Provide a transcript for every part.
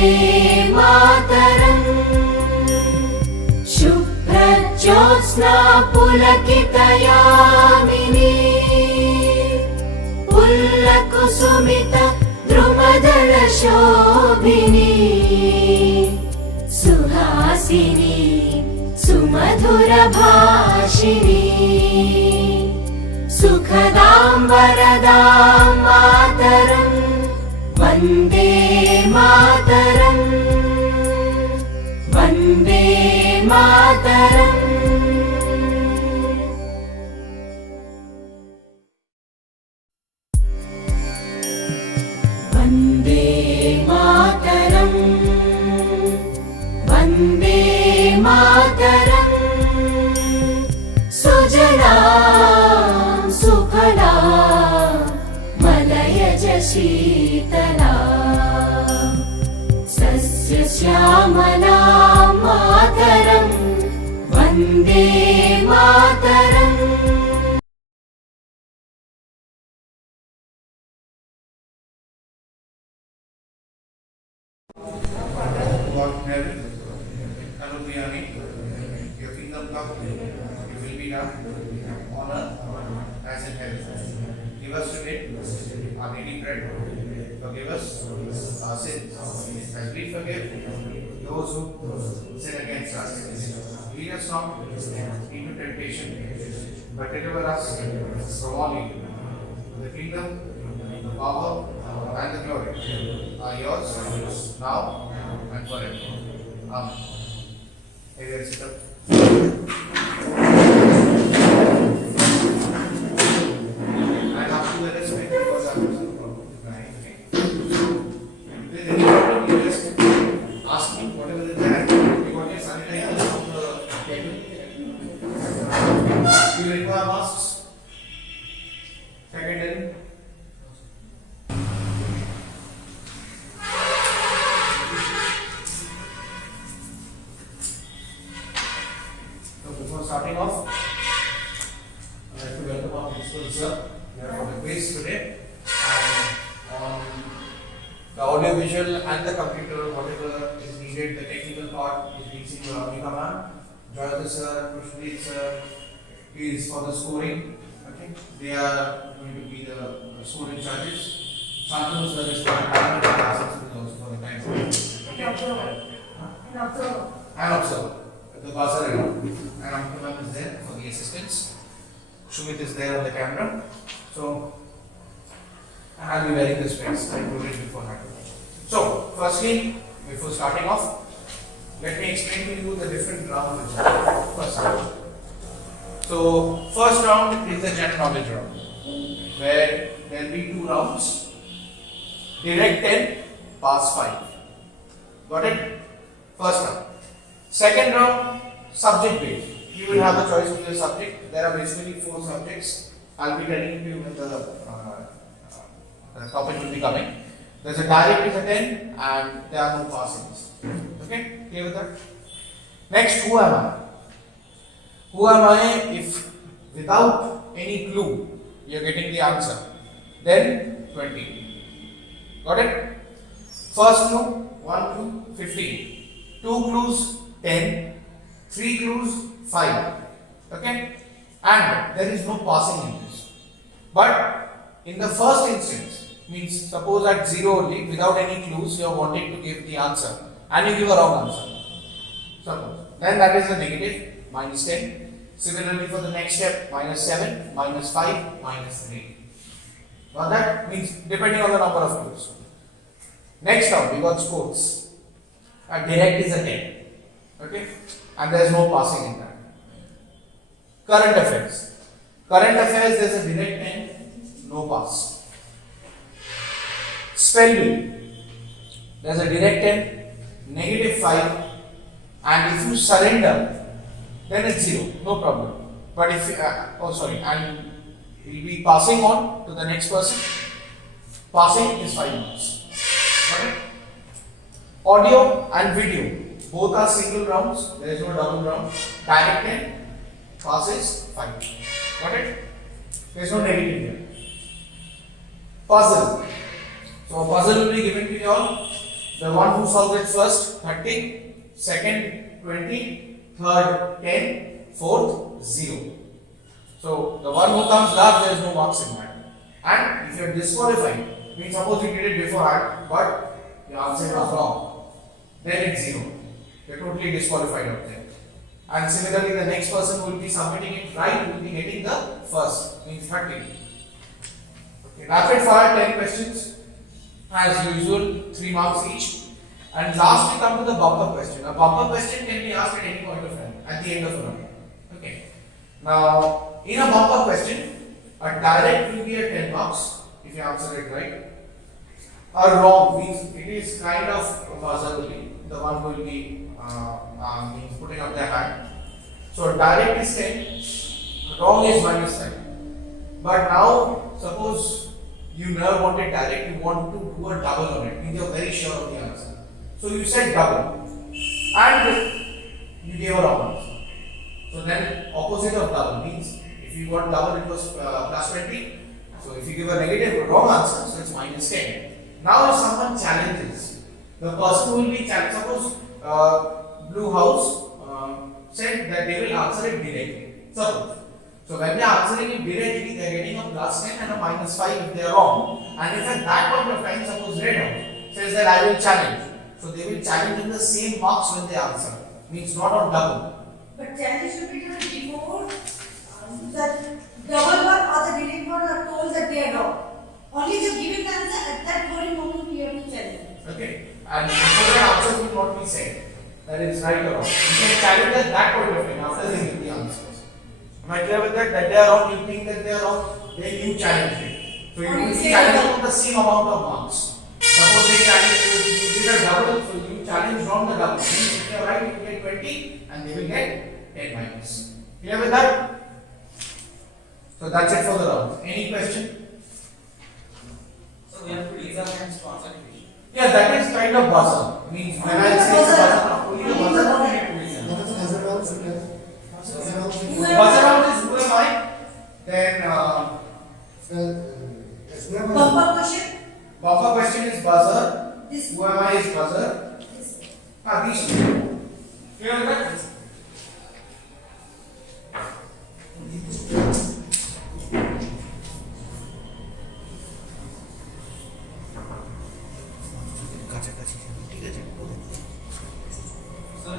Vande Mataram शुभ्रज्योत्स्ना पुलकितयामिनी पुल्लकुसुमित द्रुमदलशोभिनी Suhasini सुमधुरभाषिणी सुखदां वरदां Mataram Vande Mataram Vande Mataram. Vande Mataram Vande Mataram Sujala Suphala मलयज Sheetla सस्यश्यामला Mataram Vande Mataram. Your kingdom come, your will be done on earth as in heaven. Give us today our daily bread. Forgive us our sins as we forgive those who sin against us. Lead us not into temptation, but deliver us from all evil. The kingdom, the power, and the glory are yours now and forever. Amen. Everyone sit up. And after the respect, because I was right. Okay. Then you just ask me whatever is there. You got your sanitizer from the table. Do you require masks? Secondary. Before starting off, I'd like to welcome our principal sir here for the quiz today, and on the audio visual and the computer, whatever is needed, the technical part is reaching Ravika ma'am, Joyata sir, Kushdeep sir is for the scoring. Okay, they are going to be the scoring charges. Shantanu sir is for the time and also for the time. Okay, and observe. The buzzer and Amkulam is there for the assistance. Shumit is there on the camera. So, and I'll be wearing the specs. I told it beforehand. So, firstly, before starting off, let me explain to you the different rounds. First round. So, first round is the general knowledge round, where there will be 2 rounds. Direct 10, pass 5. Got it? First round. Second round, subject based. You will have a choice of your subject. There are basically 4 subjects. I'll be telling you when the topic will be coming. There's a direct is a 10 and there are no passings. Okay? Clear with that? Next, who am I? Who am I if without any clue you're getting the answer? Then 20. Got it? First clue, 1 clue, 15. 2 clues, 10, 3 clues, 5. Okay? And there is no passing in this. But in the first instance, means suppose at 0 only, without any clues, you are wanting to give the answer and you give a wrong answer. Suppose. Then that is the negative, minus 10. Similarly for the next step, minus 7, minus 5, minus 3. Now that means depending on the number of clues. Next round, we got sports. And direct is a 10. Okay? And there is no passing in that. Current affairs. Current affairs, there is a direct 10, no pass. Spell bee. There is a direct 10, negative 5, and if you surrender, then it's 0, no problem. But if, and we'll be passing on to the next person. Passing is 5 marks. Okay? Audio and video, both are single rounds, there is no double round. Direct 10, passes 5. Got it? There is no negative here. Puzzle. So a puzzle will be given to you all. The one who solves it first, 30, second, 20, third, 10, fourth, 0. So the one who comes last, there is no marks in that. And if you are disqualified, means suppose you did it beforehand, but the answer was wrong, then it's 0. You are totally disqualified out there. And similarly, the next person who will be submitting it right will be getting the first, means 30. Okay, rapid fire 10 questions. As usual, 3 marks each. And last we come to the bumper question. A bumper question can be asked at any point of time, at the end of a round. Okay. Now, in a bumper question, a direct will be at 10 marks if you answer it right. A wrong means it is kind of buzzer only, the one who will be means putting up their hand. So direct is 10, wrong is -5. But now, suppose you never wanted direct, you want to do a double on it, means you are very sure of the answer. So you said double, and you gave a wrong answer. So then opposite of double means if you got double, it was plus 20. So if you give a negative wrong answer, so it's -10. Now if someone challenges, the person who will be challenged, suppose Blue House said that they will answer it directly. Suppose. So when they are answering it directly, they are getting a +10 and a -5 if they are wrong. And if at that point of time, suppose Red House says that I will challenge, so they will challenge in the same marks when they answer. Means not on double. But challenge should be given before the double one or the direct one are told that they are wrong. Only the given answer at that very moment you have to challenge. Okay. And so the answer will not be said that it's right or wrong. You can challenge at that point of time after they give the answers. Am I clear with that? That they are wrong, you think that they are wrong, then you challenge it. So you will be challenged on the same amount of marks. Suppose they challenge you did a double, so you challenge wrong the double. Means if you are right, you get 20 and they will get 10 minus. Clear with that? So that's it for the round. Any question? So we have to raise our hands to answer the question. Yeah, that is kind of buzzer. Means when I say buzzer, only the buzzer not need to raise hand. Buzzer round is who am I? Then Bumper question. bumper question is buzzer. This Who am I is buzzer. These two. Clear with that? So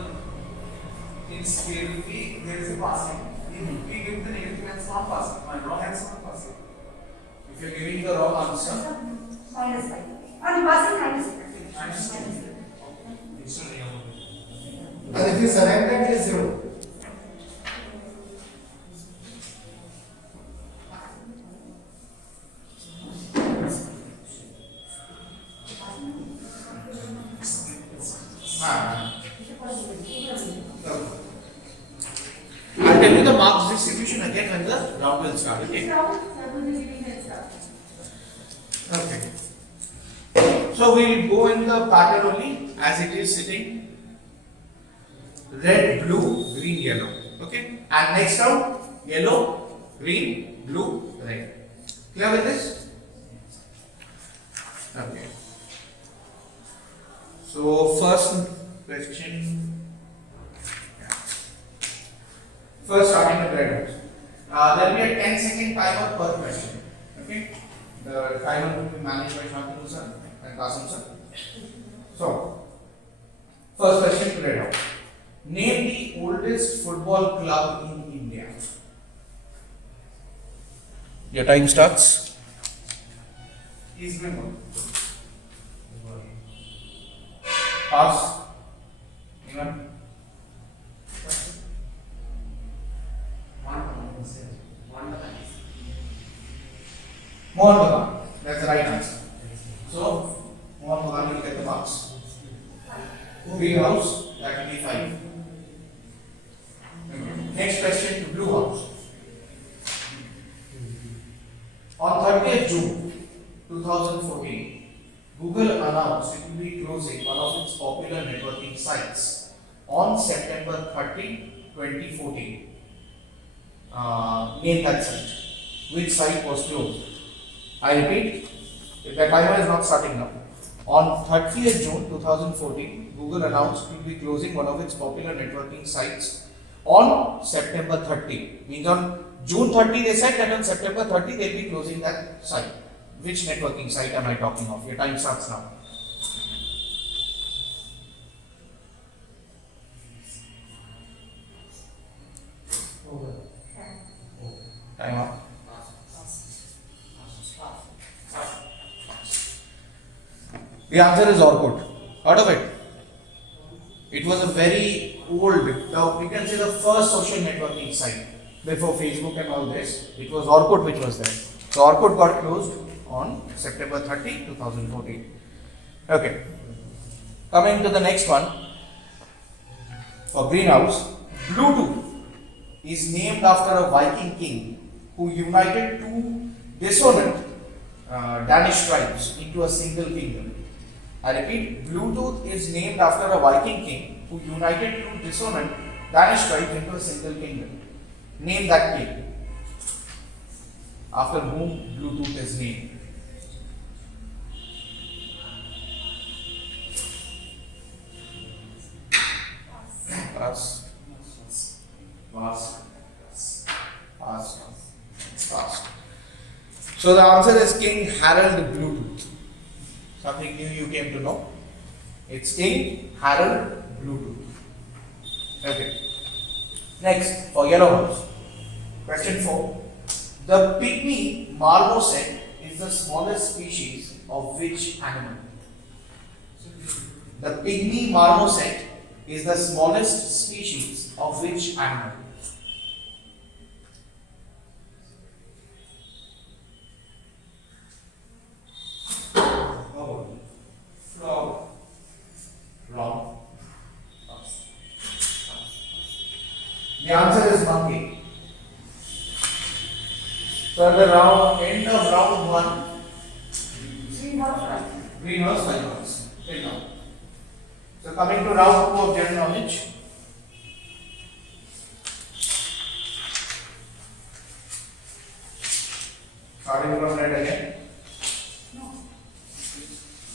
in scale P there is a passing. If we give the negative answer not passing, my wrong answer not passing. If you are giving the wrong answer, -5. And passing -5. And if you surrender, it is 0. I'll tell you the marks distribution again when the round will start. Okay. Okay. So we'll go in the pattern only as it is sitting. Red, blue, green, yellow. Okay. And next round, yellow, green, blue, red. Clear with this? Okay. So first question. First starting with red house. There will be a 10-second timer per question. Okay. The timer will be managed by Shantanu sir and Qasim sir. So, first question to red house. Name the oldest football club in India. Your time starts. East Bengal. Pass. Anyone? Mohan Bagan. That's the right answer. So, Mohan Bagan will get the marks. Green house, that will be 5. Next question to blue house. On 30th June 2014, Google announced it will be closing one of its popular networking sites on September 30, 2014. Name that site. Which site was closed? I repeat, if the timer is not starting now. On 30th June 2014, Google announced it will be closing one of its popular networking sites on September 30. Means on June 30 they said that on September 30 they will be closing that site. Which networking site am I talking of? Your time starts now. Time up. The answer is Orkut. Heard of it? It was a very old, we can say the first social networking site before Facebook and all this. It was Orkut which was there. So Orkut got closed on September 30, 2014. Okay. Coming to the next one. For greenhouse, Bluetooth is named after a Viking king who united two dissonant Danish tribes into a single kingdom. I repeat, Bluetooth is named after a Viking king who united two dissonant Danish tribes into a single kingdom. Name that king. After whom Bluetooth is named. Pass. So the answer is King Harold Bluetooth. Something new you came to know. It's King Harold Bluetooth. Okay. Next, for yellow house. Question 4. The pygmy marmoset is the smallest species of which animal? The pygmy marmoset is the smallest species of which animal? Frog. Wrong. The answer is monkey. So at the end of round 1, greenhouse, white house. Till now. So coming to round 2 of general knowledge. Starting from red again.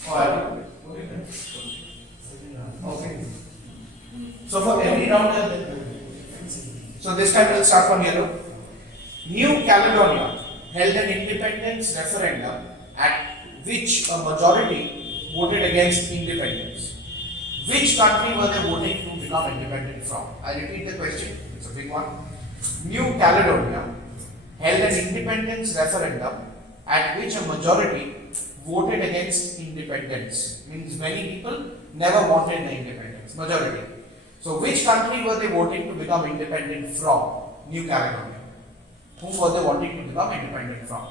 Oh, I will. Okay. So for every round, so this time we'll start from yellow. New Caledonia held an independence referendum at which a majority voted against independence. Which country were they voting to become independent from? I repeat the question, it's a big one. New Caledonia held an independence referendum at which a majority voted against independence. Means many people never wanted the independence, majority. So which country were they voting to become independent from? New Caledonia. Whom were they wanting to become independent from?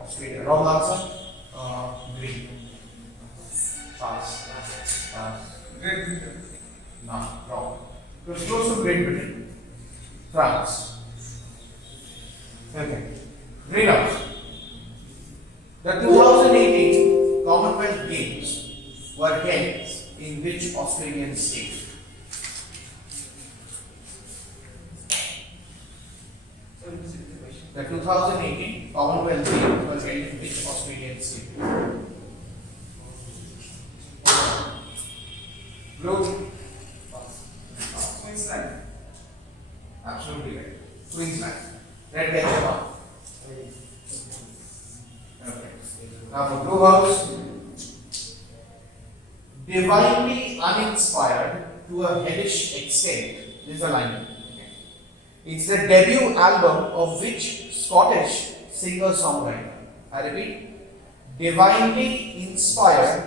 Australia. Wrong answer. Green. Pass. Great Britain. No, wrong. It was close to Great Britain. France. Okay. Greenhouse. The 2018 Commonwealth Games were held in which Australian state? The 2018 Commonwealth Games were held in which Australian state? Blue. Queensland. Absolutely right. Queensland. Red gets one. Okay. Now for blue house. Divinely uninspired to a hellish extent. This is the line. It's the debut album of which Scottish singer-songwriter? I repeat. Divinely uninspired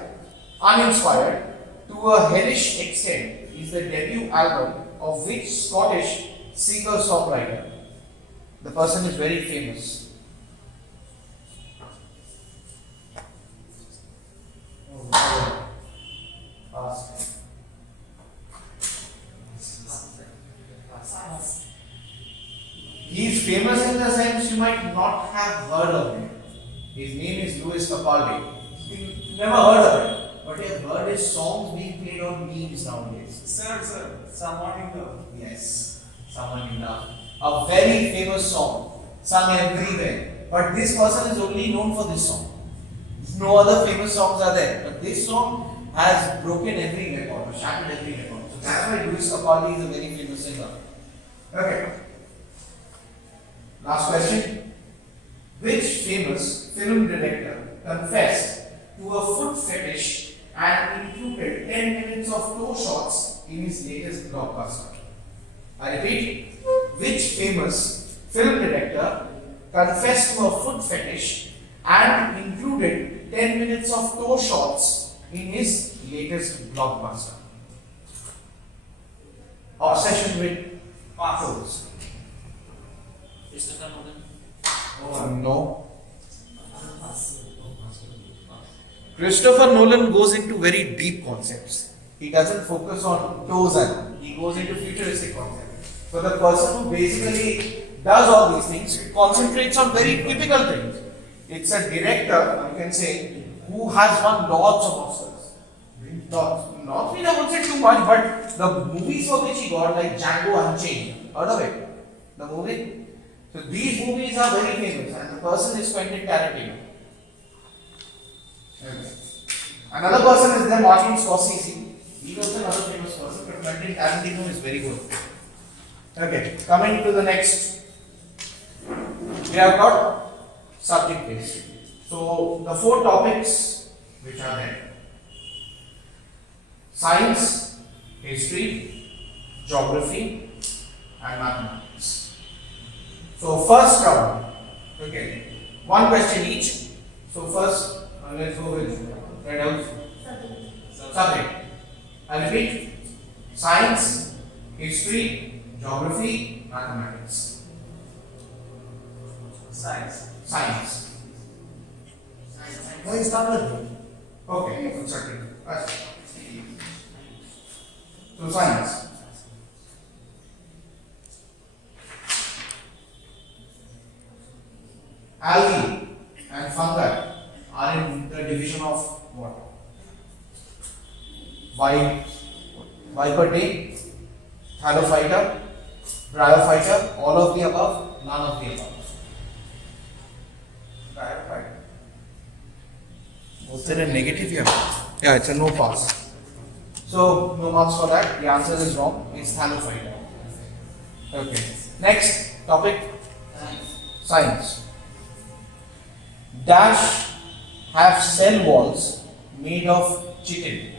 to a hellish extent is the debut album of which Scottish singer-songwriter? The person is very famous. He is famous in the sense you might not have heard of him. His name is Lewis Capaldi. You never heard of him, but you have heard his songs being played on memes nowadays. Sir, someone in the. Yes, someone in the. a very famous song sung everywhere, but this person is only known for this song. No other famous songs are there, but this song has broken every record, or shattered every record. So that's why Lewis Capaldi is a very famous singer. Okay. Last question. Which famous film director confessed to a foot fetish and included 10 minutes of toe shots in his latest blockbuster? I repeat, which famous film director confessed to a foot fetish and included 10 minutes of toe shots in his latest blockbuster? Obsession with toes. Christopher Nolan. No. Christopher Nolan goes into very deep concepts. He doesn't focus on toes and he goes into futuristic concepts. So the person who basically does all these things concentrates on very typical things. It's a director, you can say, who has won lots of Oscars. Not I won't say too much, but the movies for which he got, like Django Unchained, heard of it? The movie? So these movies are very famous, and the person is Quentin Tarantino. Okay. Another person is there, Martin Scorsese. He was another famous person, but Quentin Tarantino is very good. Okay, coming to the next, we have got subject based. So the 4 topics which are there: science, history, geography, and mathematics. So first round, okay, 1 question each. So first, let's go with Red House. Subject. I repeat: science, history, geography, mathematics. Science. Science. Why you start with? Okay, one second. So science. Algae and fungi are in the division of what? Viper tail, Thallophyta, Bryophyta, all of the above, none of the above. Bryophyta. Was there a negative here? Yeah, it's a no pass. So, no marks for that. The answer is wrong. It's Thallophyta. Okay. Next topic: science. Dash have cell walls made of chitin.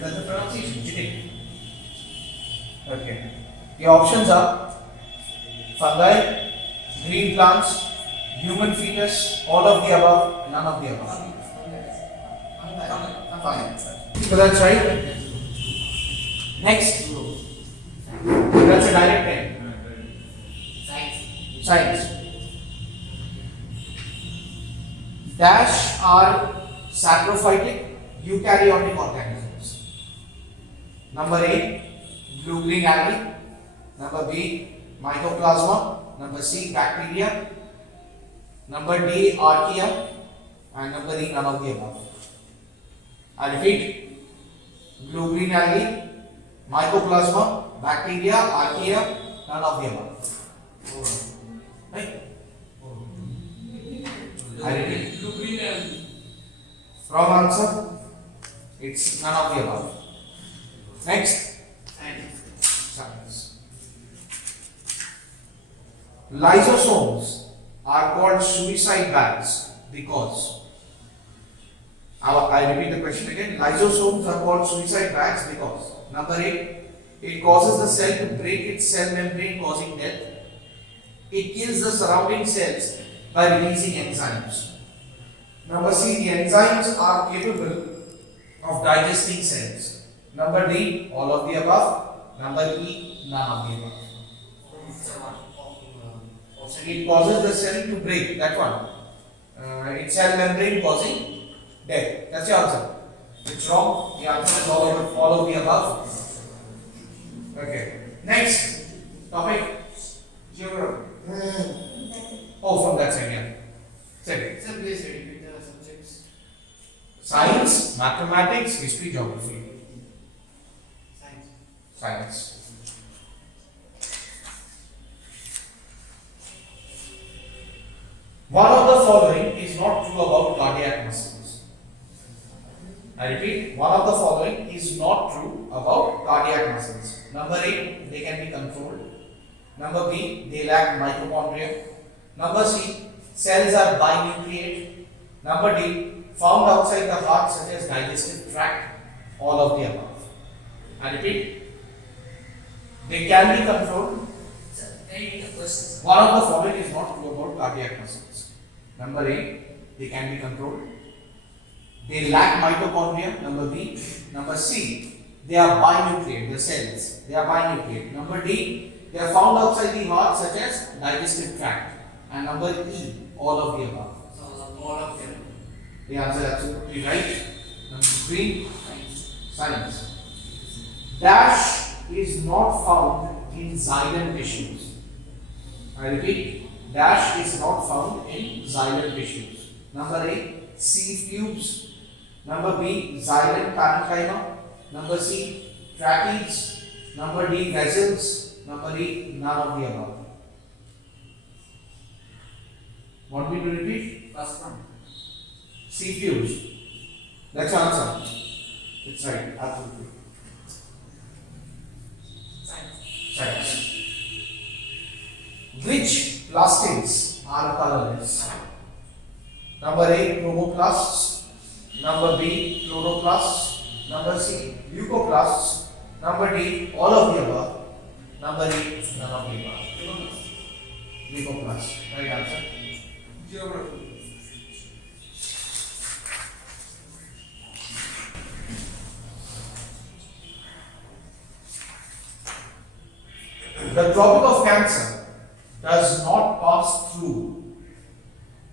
That's the pronunciation, chitin. Okay. The options are fungi, green plants, human fetus, all of the above, none of the above. Fine. So that's right. Next. That's a direct line. Science. Dash are saprophytic eukaryotic organisms. Number A, blue-green algae. Number B, mycoplasma. Number C, bacteria. Number D, archaea. And number E, none of the above. I repeat: blue-green algae, mycoplasma, bacteria, archaea, none of the above. Right? I repeat. Blue-green algae. Wrong answer. It's none of the above. Next. Science. Lysosomes are called suicide bags because. I repeat the question again. Lysosomes are called suicide bags because: number A, it causes the cell to break its cell membrane, causing death. It kills the surrounding cells by releasing enzymes. Number C, the enzymes are capable of digesting cells. Number D, all of the above. Number E, none of the above. It causes the cell to break, that one. Its cell membrane causing death. That's your answer. It's wrong. The answer is all of the above. Okay. Next topic. Geography. Oh, from that side, yeah. Second. Sir, please repeat the subjects. Science, mathematics, history, geography. Science. Science. One of the following is not true about cardiac muscles. I repeat, one of the following is not true about cardiac muscles. Number A, they can be controlled. Number B, they lack mitochondria. Number C, cells are binucleate. Number D, found outside the heart such as digestive tract. All of the above. I repeat, they can be controlled. Sir, can you read the questions? One of the following is not true about cardiac muscles. Number A, they can be controlled. They lack mitochondria. Number B. Number C, they are binucleate, the cells. They are binucleate. Number D, they are found outside the heart such as digestive tract. And number E, all of the above. So, all of them. The answer is absolutely right. Number 3, science. Dash is not found in xylem tissues. I repeat, dash is not found in xylem tissues. Number A, C tubes. Number B, xylem parenchyma. Number C, trapeze. Number D, vessels. Number E, none of the above. Want me to repeat? First one. C tubes. That's your answer. It's right, absolutely. Science. Science. Which plastins are colorless? Number A, chromoplasts. Number B, chloroplasts. Number C, leucoplasts. Number D, all of the above. Number E, none of the above. Leucoplasts. Right answer. Geography. The Tropic of Cancer does not pass through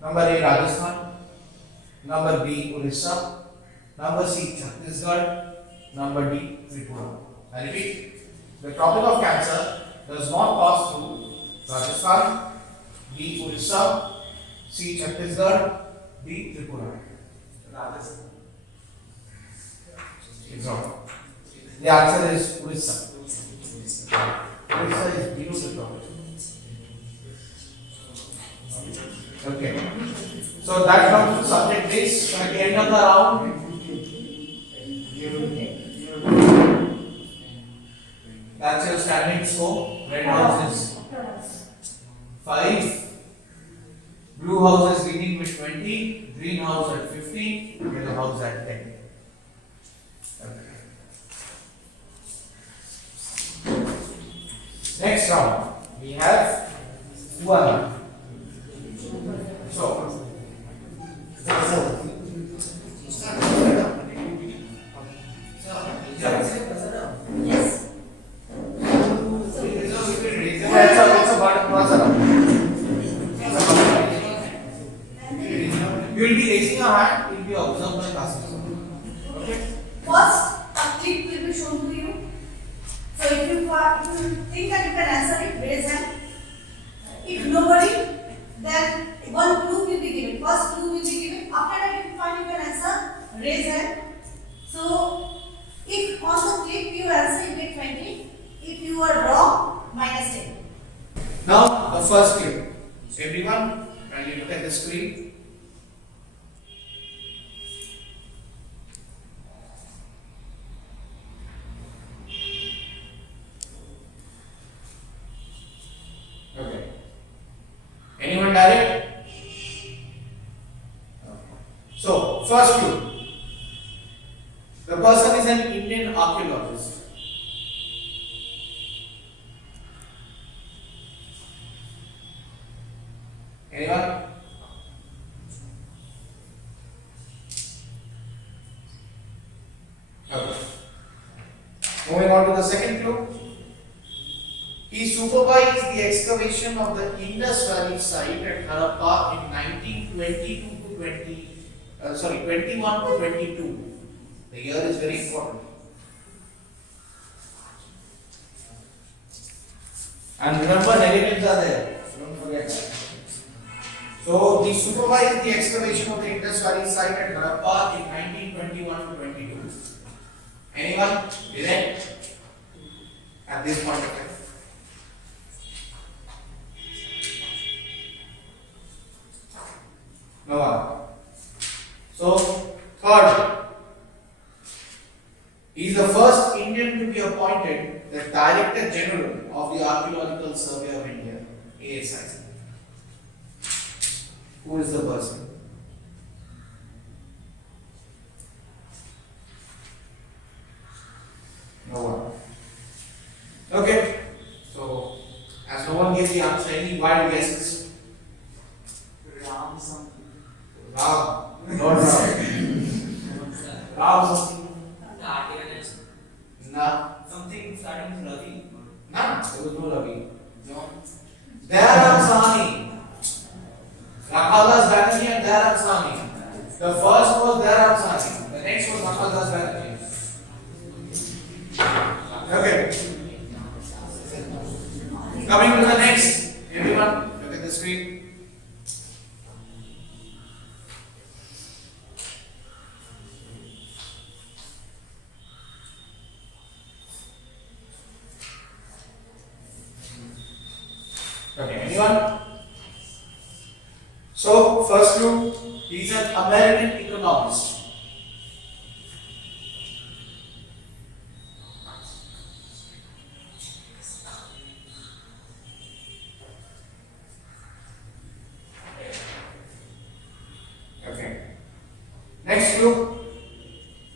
number A, Rajasthan, number B, Orissa, number C, Chhattisgarh, number D, Tripura. I repeat, the Tropic of Cancer does not pass through Rajasthan, B, Orissa, C, Chhattisgarh, D, Tripura. Rajasthan. It's wrong. The answer is Orissa. Orissa is below the tropic. Okay. So that comes to subject base. At the end of the round, that's your standing score. Red house is 5. Blue house is leading with 20. Green house at 15. Yellow house at 10. Okay. Next round, we have one. So, Yes. you will be raising your hand, you will be observed by classes. Okay? First, a clip will be shown to you. So if you think that you can answer it, raise hand. If nobody, then one clue will be given. First clue will be given. After that, if you find you can answer, raise hand. So if on the clip you answer, you get 20. If you are wrong, minus 10. Now, the first clip. So, everyone, kindly look at the screen. Okay. Anyone direct? So, first clue. The person is an Indian archaeologist. Anyone? Okay. Moving on to the second clue. He supervised the excavation of the Indus Valley site at Harappa in 1922 to 21 to 22. The year is very important. And remember, negatives are there. Don't forget that. So, he supervised the excavation of the Indus Valley site at Harappa in 1921 to 22. Anyone? Direct? At this point of time. No one. So, third, he is the first Indian to be appointed the Director General of the Archaeological Survey of India, ASI. Who is the person? No one. Okay. So, as no one gives the answer, any wild guesses? Ram something. Ram. Not Ram. Ram something. The archaeologist. Nah. Something starting with Ravi. Nah. There was no Ravi. John. Dayarab Sahni. Rakhaldas Banerjee and Dayarab Sahni. The first was Dayarab Sahni. The next was Rakhaldas Banerjee. Okay. Coming to the next. Everyone, look at the screen. Okay, anyone? So, first clue, he's an American economist. Okay. Next clue,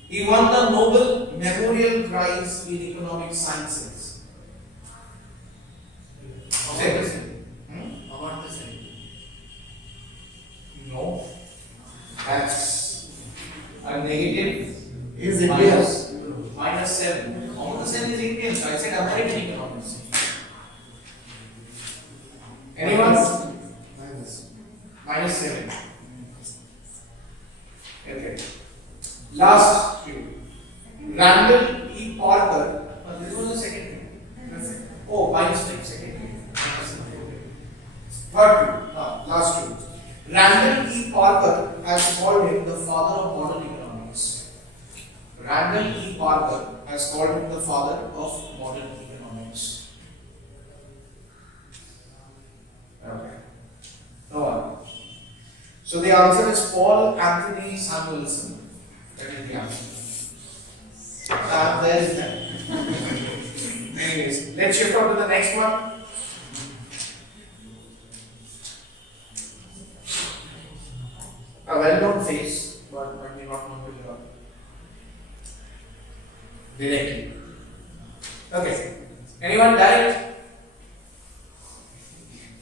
he won the Nobel Memorial Prize in Economic Sciences. Amartya Sen. Amartya Sen. No, that's a negative. Is India? -7. Amartya Sen is Indian, so I said American economist. Anyone? Minus. -7. Okay. Last few. Randall E. Parker. This was the second one. Oh, -5, second one. Third two. Last two. Randall E. Parker has called him the father of modern economics. Randall E. Parker has called him the father of modern economics. Okay. No one. So the answer is Paul Anthony Samuelson. That is the answer. There is that. Anyways, let's shift on to the next one. A well-known face, but might be not known to you directly. Okay. Anyone direct?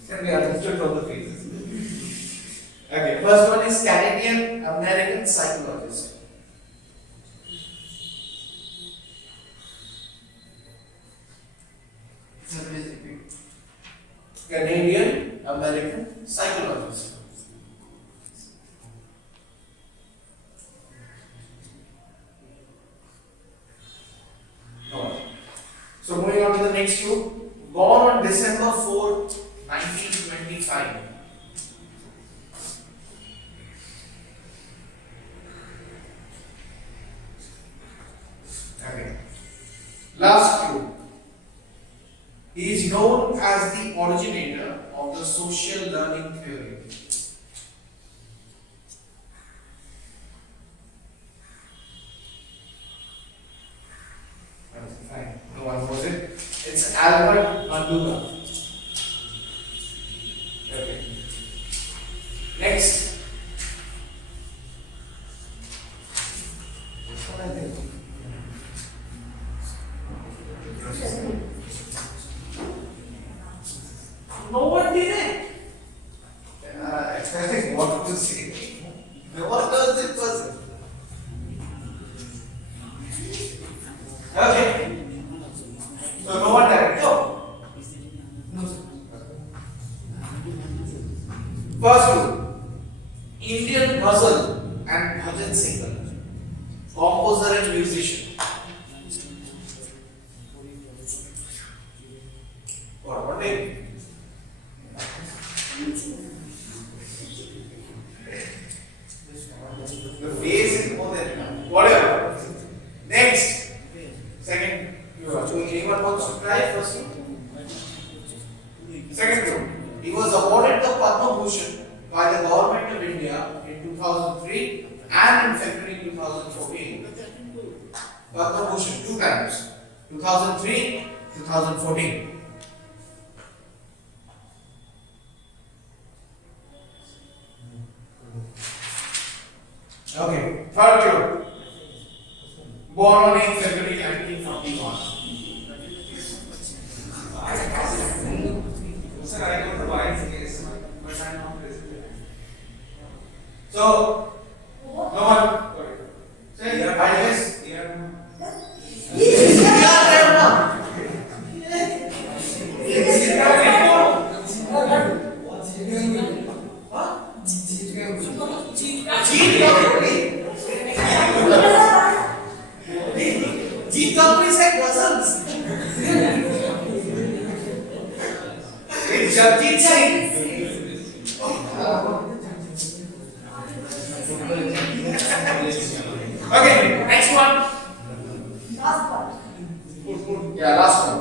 Can be understood from the faces. Okay. First one is Canadian American psychologist. Canadian American psychologist. No. So moving on to the next two. Born on December 4th, 1925. Okay. Last clue. He is known as the originator of the social learning theory. Fine. No one knows it. It's Albert Bandura. Okay. Next. What I think? No one did it. Expecting what to say. What does it person? Okay. So no one direct. No. First one. Indian ghazal and bhajan singer. Composer and musician. What name? The face is more than enough. Whatever. Next. Second. So anyone wants to try first? Second clue. He was awarded the Padma Bhushan by the government of India in 2003 and in February 2014. Padma Bhushan 2 times. 2003, 2014. Okay, third clue. Born on 8 February 1941. Sir, I got the wife's case, but I'm not present. So, no one. Say, I guess. Jeep company said dozens. It's Javjeet Singh. Okay, next one. Last part. Yeah, last one.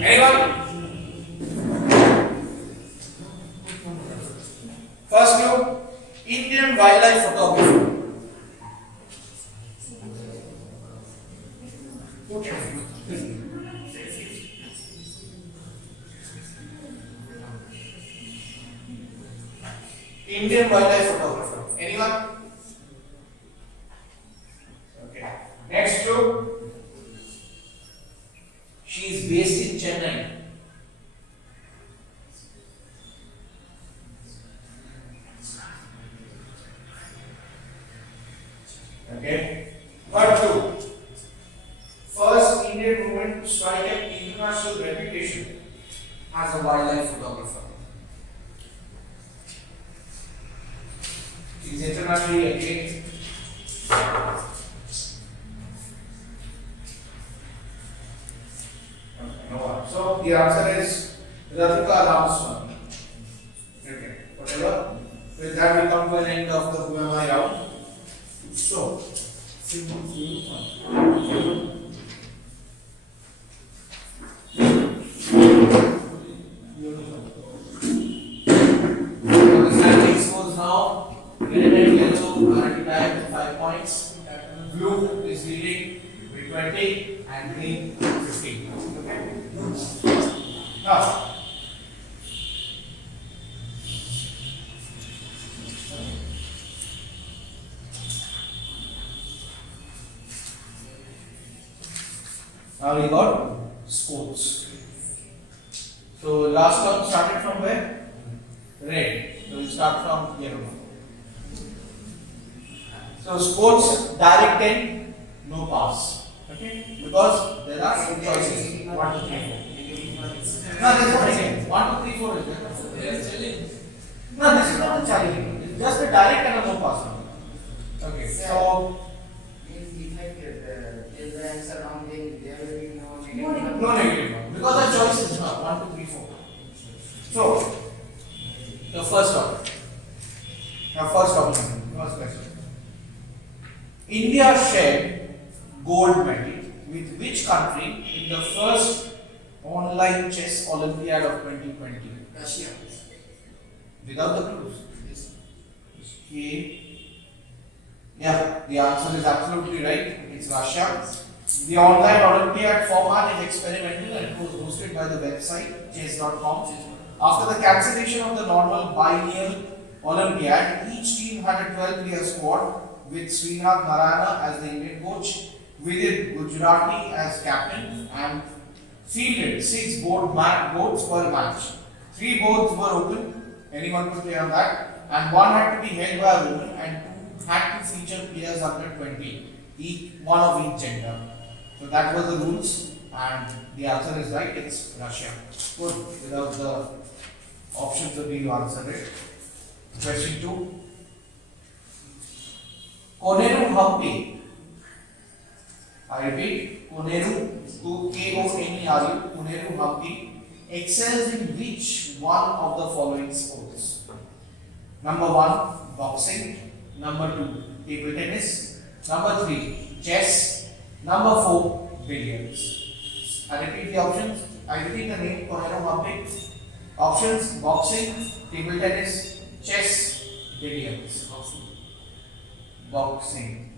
Anyone? First clue, Indian wildlife photographer. Indian wildlife photographer. Anyone? Okay. Next clue, she is based in Chennai. Okay. Third clue, first Indian woman to strike an international reputation as a wildlife photographer. She is internationally acclaimed. No one. So the answer is Radhika Ramaswamy. Okay. Whatever. With that we come to an end of the Who Am I round. So, the standing scores now: red and yellow are tied with 5 points. Blue is leading with 20 and green 15. Okay. Now. Now we got sports. So last term started from where? Red. So we start from yellow. So sports, direct 10, no pass. Okay? Because there are some choices. 1, 2, 3, 4. No, this is not again. 1, 2, 3, 4 is there. No, this is not the challenge. It's just a direct and a no pass. Okay. So no negative one. Because the choice is not 1, 2, 3, 4. So the first one. Now first option. First question. India shared gold medal with which country in the first online chess Olympiad of 2020? Russia. Without the clues. Okay. Yeah, the answer is absolutely right. It's Russia. The online Olympiad format is experimental and it was hosted by the website chess.com. After the cancellation of the normal biennial Olympiad, each team had a 12-player squad with Srinath Narayana as the Indian coach, Vidit Gujarati as captain, and fielded 6 boards per match. 3 boards were open, anyone could play on that, and 1 had to be held by a woman, and 2 had to feature players under 20, one of each gender. So that was the rules, and the answer is right, it's Russia. Good, without the options to be answered it. Question 2. Koneru Hampi. I repeat, Koneru, Koneru Hampi excels in which one of the following sports? Number 1, boxing. Number 2, table tennis. Number 3, chess. Number 4, billiards. I repeat the options. I repeat the name for your public. Options: boxing, table tennis, chess, billiards. Boxing.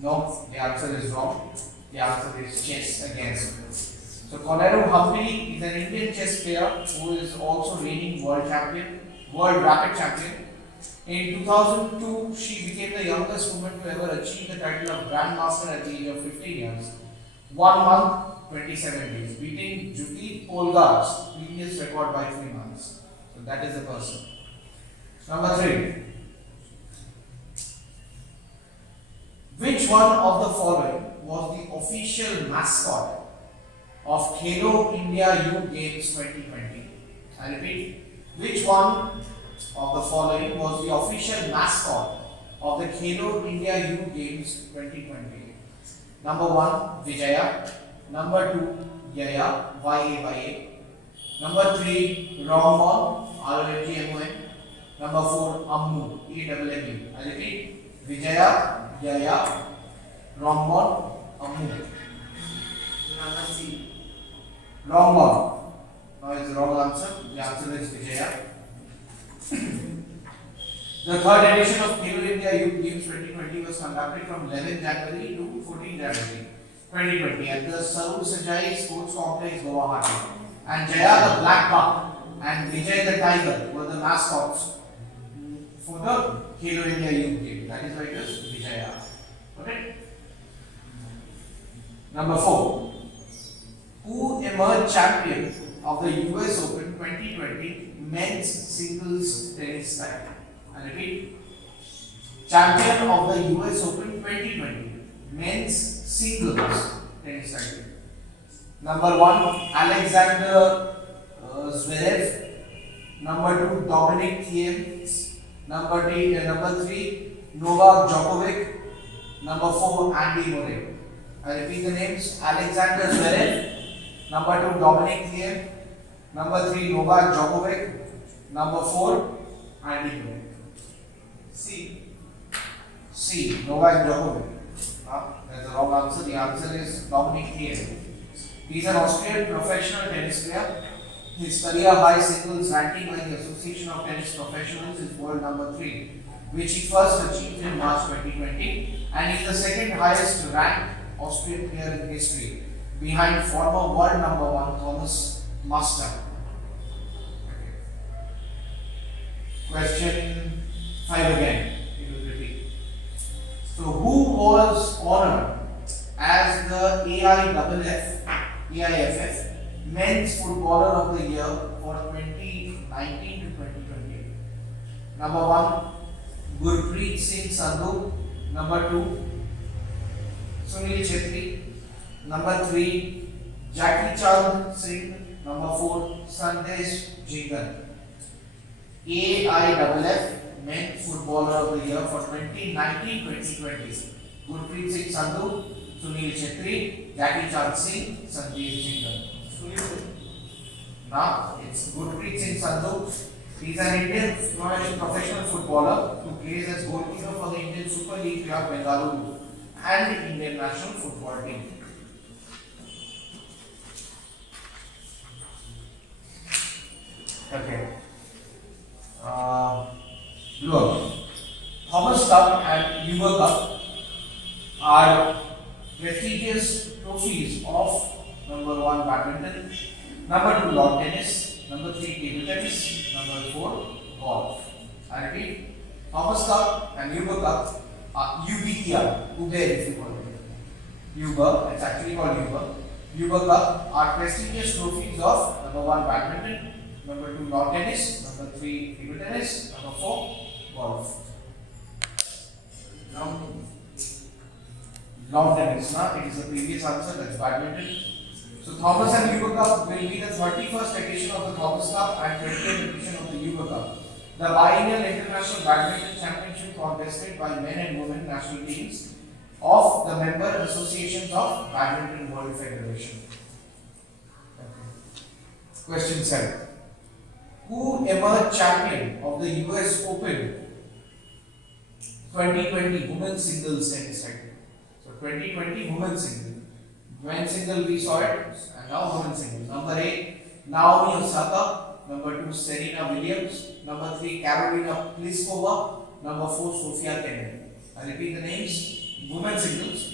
No, the answer is wrong. The answer is chess again. So Colero Humphrey is an Indian chess player who is also reigning world rapid champion. In 2002, she became the youngest woman to ever achieve the title of Grandmaster at the age of 15 years, 1 month, 27 days, beating Jyoti Polgar's previous record by 3 months. So that is the person. Number 3. Which one of the following was the official mascot of Khelo India Youth Games 2020? I repeat, which one of the following was the official mascot of the Khelo India Youth Games 2020? Number 1, Vijaya. Number 2, Yaya, Y-A-Y-A. Number 3, Romon, R-O-N-G-M-O-N. Number 4, Ammu, E-double-M-U. I repeat, Vijaya, Yaya, Romon, Ammu. Number C. Romon. No, it's the wrong answer. The answer is Vijaya. The third edition of Khelo India Youth Games 2020 was conducted from 11 January to 14 January 2020 at the Sarur Sanjay Sports Complex, Guwahati. And Jaya the Black Buck and Vijay the Tiger were the mascots for the Khelo India Youth Games. That is why it is Vijaya. Okay? Number 4. Who emerged champion of the US Open 2020 men's singles tennis title? I repeat, champion of the US Open 2020 men's singles tennis title. Number 1, Alexander Zverev. Number 2, Dominic Thiem. Number 3, Novak Djokovic. Number 4, Andy Murray. I repeat the names: Alexander Zverev. Number 2, Dominic Thiem. Number 3, Novak Djokovic. Number 4, Andy Murray. C. Novak Djokovic. That's the wrong answer. The answer is Dominic Thiem. He is an Austrian professional tennis player. His career high singles ranking by the Association of Tennis Professionals is world number 3, which he first achieved in March 2020, and is the second highest ranked Austrian player in history, behind former world number 1 Thomas Muster. Question 5 again. It will repeat. So, who was honored as the AIFF Men's Footballer of the Year for 2019 to 2020? Number 1, Gurpreet Singh Sandhu. Number 2, Sunil Chhetri. Number 3, Jackie Chan Singh. Number 4, Sandesh Jhingan. AIFF Men's Footballer of the Year for 2019-2020. Gurpreet Singh Sandhu, Sunil Chhetri, Jackie Chan Singh, Sandesh Jhingan. Now it's Gurpreet Singh Sandhu. He is an Indian professional footballer who plays as goalkeeper for the Indian Super League club Bengaluru and the Indian national football team. Okay. Look, Thomas Cup and Uber Cup are prestigious trophies of number 1, badminton, number 2, lawn tennis, number 3, table tennis, number 4, golf. I repeat, Thomas Cup and Uber Cup are Uber if you call it. Uber, it's actually called Uber. Uber Cup are prestigious trophies of number 1, badminton, number 2, lawn tennis, number 3, table tennis, number 4, golf. Lawn tennis, it is the previous answer, that's badminton. So Thomas and Uber Cup will be the 31st edition of the Thomas Cup and 20th edition of the Uber Cup. The biennial international badminton championship contested by men and women national teams of the member associations of Badminton World Federation. Question 7. Who emerged champion of the US Open 2020 women's singles tennis title? So 2020 women's single. Men's single we saw it, and now women's single. Number 8, Naomi Osaka. Number 2, Serena Williams. Number 3, Carolina Pliskova. Number 4, Sofia Kenin. I repeat the names. Women's singles.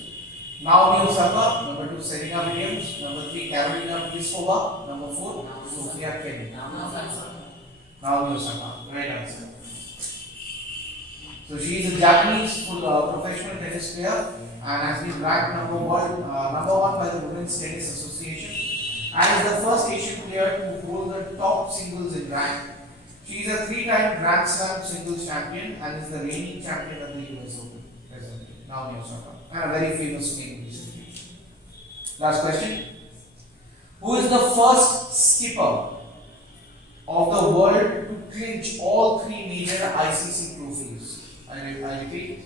Naomi Osaka. Number 2, Serena Williams. Number 3, Carolina Pliskova. Number 4, Sofia Kenin. Naomi Osaka. Right answer. So she is a Japanese professional tennis player and has been ranked number one by the Women's Tennis Association, and is the first Asian player to hold the top singles in rank. She is a 3-time Grand Slam singles champion and is the reigning champion of the US Open presently. Naomi Osaka, and a very famous name recently. Last question. Who is the first skipper of the world to clinch all 3 major ICC trophies? I repeat.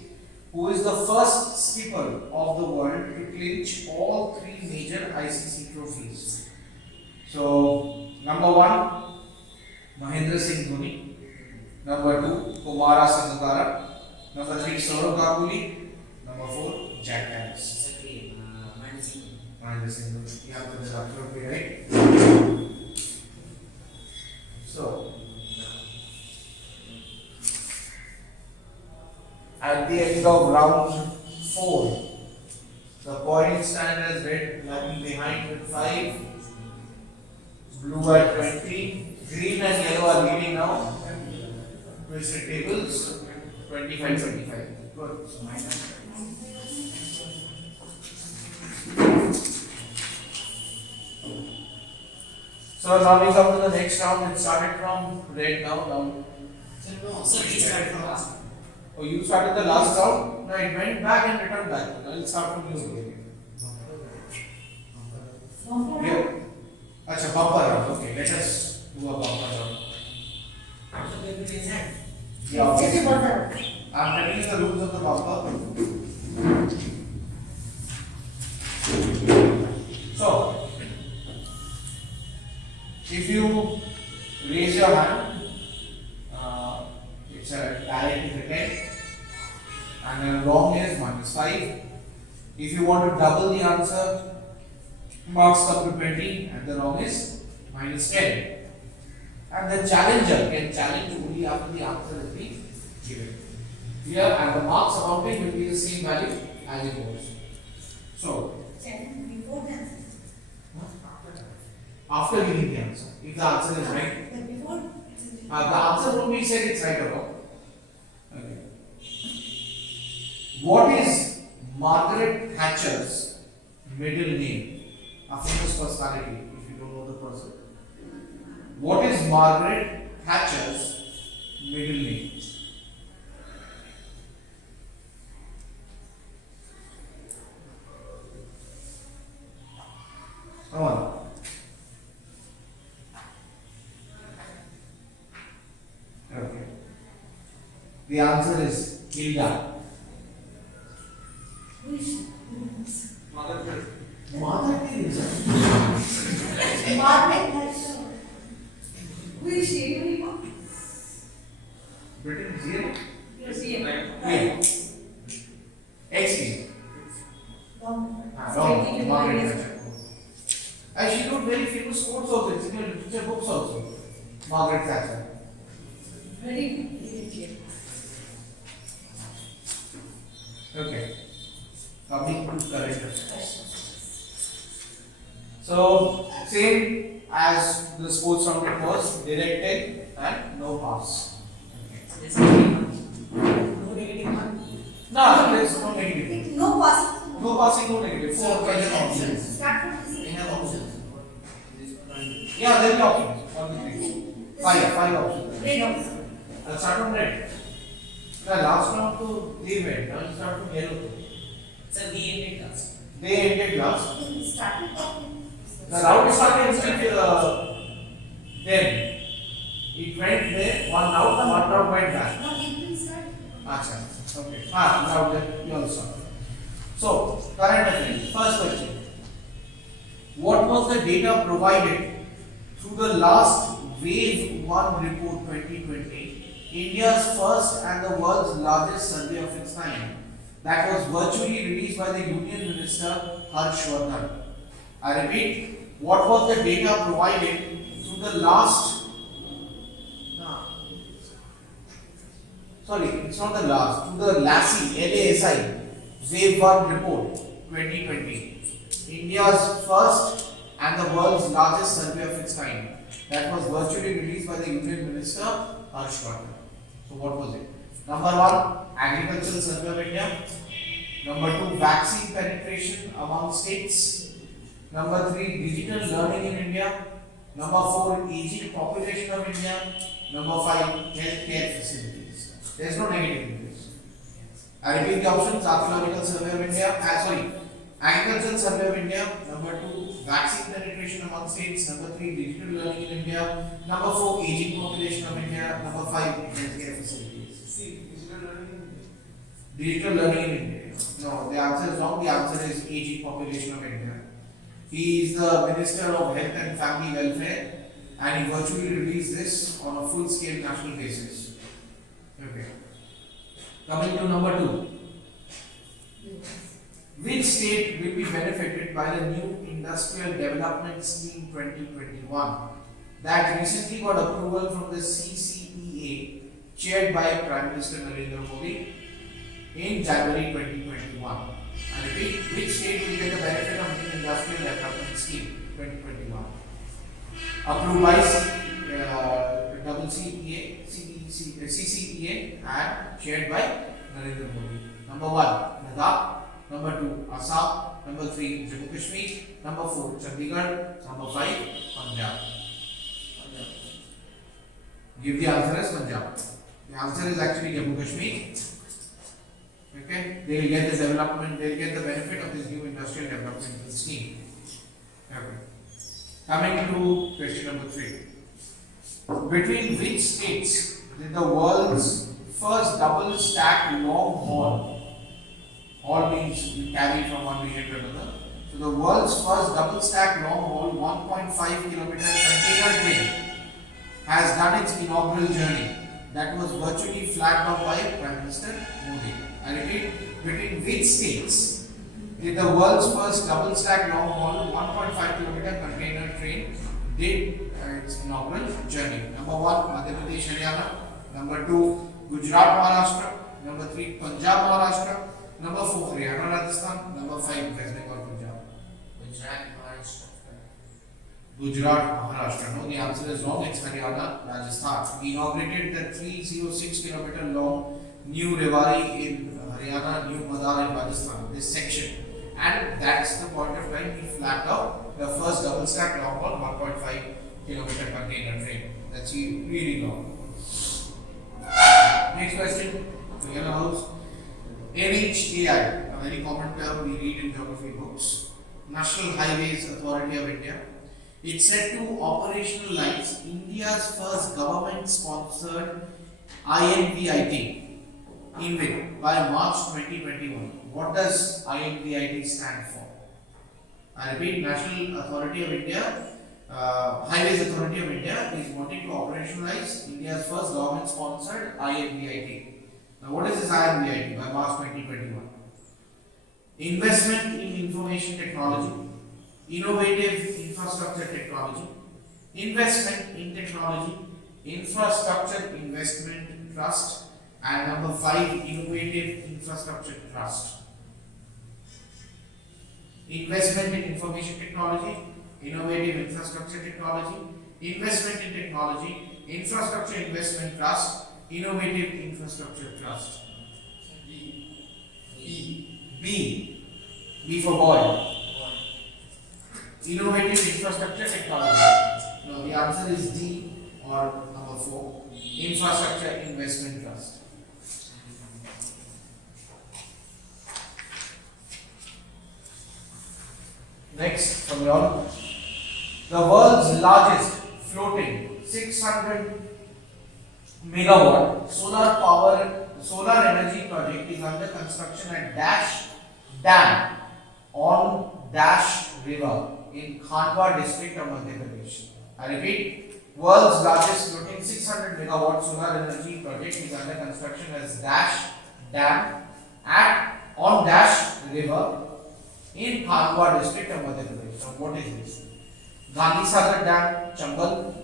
Who is the first skipper of the world to clinch all 3 major ICC trophies? So, number 1, Mahendra Singh Dhoni. Number 2, Kumara Sangakkara. Number 3, Saurav Ganguly. Number 4, Jack Harris. Mahendra Singh Dhoni. Yeah, that is absolutely right. So, at the end of round 4, the point stand is red lagging behind with 5, blue at 20, green and yellow are leading now. Twisted tables 25-25. Good. So now we come to the next round. It started from red now down. Oh, you started the last round? No, it went back and returned back. I'll start from you again. Yeah. Acha, bumper round. Okay, let us do a bumper round. Yeah, okay. I'm telling you the rules of the bumper. So, if you raise your hand, it's a direct is a 10 and the wrong is -5. If you want to double the answer, marks come to 20 and the wrong is -10. And the challenger can challenge only after the answer has been given. Here, and the marks amounting will be the same value as it was. So, Before that. after giving the answer, if the answer is right, But before. the answer won't be said it's right or wrong. Okay. What is Margaret Thatcher's middle name? A famous personality, if you don't know the person. What is Margaret Thatcher's middle name? Come on. Okay. The answer is Hilda. Who is she? Mother Teresa. Mother Teresa. Margaret Thatcher. Who is she? Anyone? Britain zero. Yes, yes. Yeah. XP. Wrong. No, Margaret Thatcher. And she wrote very famous quotes also. It's in your literature books also. Margaret Thatcher. Very clear. Okay. Coming to current affairs. So, same as the sports round it was, directed and no pass. No negative mark. No, there is no negative. No passing. No passing, no negative. So, Four question options. options. Start from We this. have options. Yeah, there are options. 1, 2, 3. 5 options. Red option. Let's start from red. The last round to leave red. Now you start from yellow. Sir, we ended last. They ended last. Started talking. The round started with then. It went there, one out, one round went back. No, it will start. Acha. Okay. Now then you all start. So, current affairs. First question. What was the data provided through the last Wave 1 report 2020, India's first and the world's largest survey of its kind that was virtually released by the Union Minister Harsh Vardhan. I repeat, what was the data provided through the last sorry, it's not the last, through the LASI Wave 1 report 2020, India's first and the world's largest survey of its kind that was virtually released by the Union Minister Harsh Vardhan. So what was it? Number 1, Agricultural Survey of India. Number 2, vaccine penetration among states. Number 3, digital learning in India. Number 4, aging population of India. Number 5, healthcare facilities. There is no negative in this. I repeat the options: Archaeological Survey of India. Agricultural Survey of India. Number 2, vaccine penetration among states. Number 3, digital learning in India. Number 4, aging population of India. Number 5, healthcare facilities. See, digital learning. Digital learning in India. No, the answer is wrong. The answer is aging population of India. He is the Minister of Health and Family Welfare, and he virtually released this on a full-scale national basis. Okay. Coming to number 2. Which state will be benefited by the new Industrial Development Scheme 2021 that recently got approval from the CCEA, chaired by Prime Minister Narendra Modi in January 2021? And repeat, which state will get the benefit of the Industrial Development Scheme 2021? Approved by CCEA and chaired by Narendra Modi. Number 1, Ladakh. Number 2, Assam. Number 3, Jammu Kashmir. Number 4, Chandigarh. Number 5, Punjab. Give the answer as Punjab. The answer is actually Jammu Kashmir. Okay, they will get the development, they will get the benefit of this new industrial development scheme. Okay. Coming to question number 3. Between which states did the world's first double stack long haul means you carry from one region to another. So the world's first double stack long haul 1.5 kilometer container train has done its inaugural journey that was virtually flagged off by Prime Minister Modi. I repeat, between which states did the world's first double stack long haul 1.5 kilometer container train did its inaugural journey? Number 1, Madhya Pradesh, Haryana. Number 2, Gujarat, Maharashtra. Number 3, Punjab, Maharashtra. Number 4, Haryana, Rajasthan. Number 5, West Bengal, Punjab. Gujarat, Maharashtra. No, the answer is wrong. It's Haryana, Rajasthan. We inaugurated the 306 kilometer long New Rewari in Haryana, New Madar in Rajasthan, this section. And that's the point of time we flagged out the first double stack long haul 1.5 kilometer container train. That's really long. Next question. To Yellow House. NHAI, a very common term we read in geography books. National Highways Authority of India. It's set to operationalize India's first government-sponsored INVIT INVIT by March 2021. What does INVIT stand for? I repeat, National Authority of India, Highways Authority of India is wanting to operationalize India's first government-sponsored INVIT. Now, what is this INVIT by March 2021? Investment in Information Technology, Innovative Infrastructure Technology, Investment in Technology, Infrastructure Investment Trust, and number 5, Innovative Infrastructure Trust. Investment in Information Technology, Innovative Infrastructure Technology, Investment in Technology, Infrastructure Investment Trust, Innovative Infrastructure Trust. B for boy. Innovative Infrastructure Technology. No, the answer is D or number 4, Infrastructure Investment Trust. Next from y'all, the world's largest floating 600 megawatt solar energy project is under construction at Dash Dam on Dash River in Khandwa district of Madhya Pradesh. I repeat, world's largest floating 600 megawatt solar energy project is under construction as Dash Dam on Dash River in Khandwa district of Madhya Pradesh. Now what is this? Gandhi Sagar Dam, Chambal,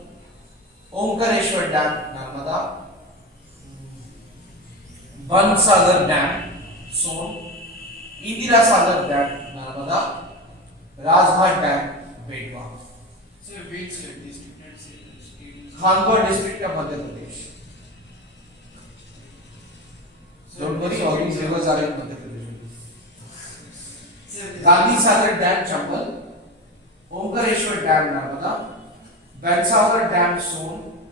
Omkareshwar Dam, Narmada, Bansagar Dam, Son, Indira Sagar Dam, Narmada, Rajghat Dam, Betwa. So which district and state? Khandwa district of Madhya Pradesh. Don't worry, all these rivers are in Madhya Pradesh. Gandhi Sagar Dam, Chambal, Omkareshwar Dam, Narmada, Bansagar Dam, Son,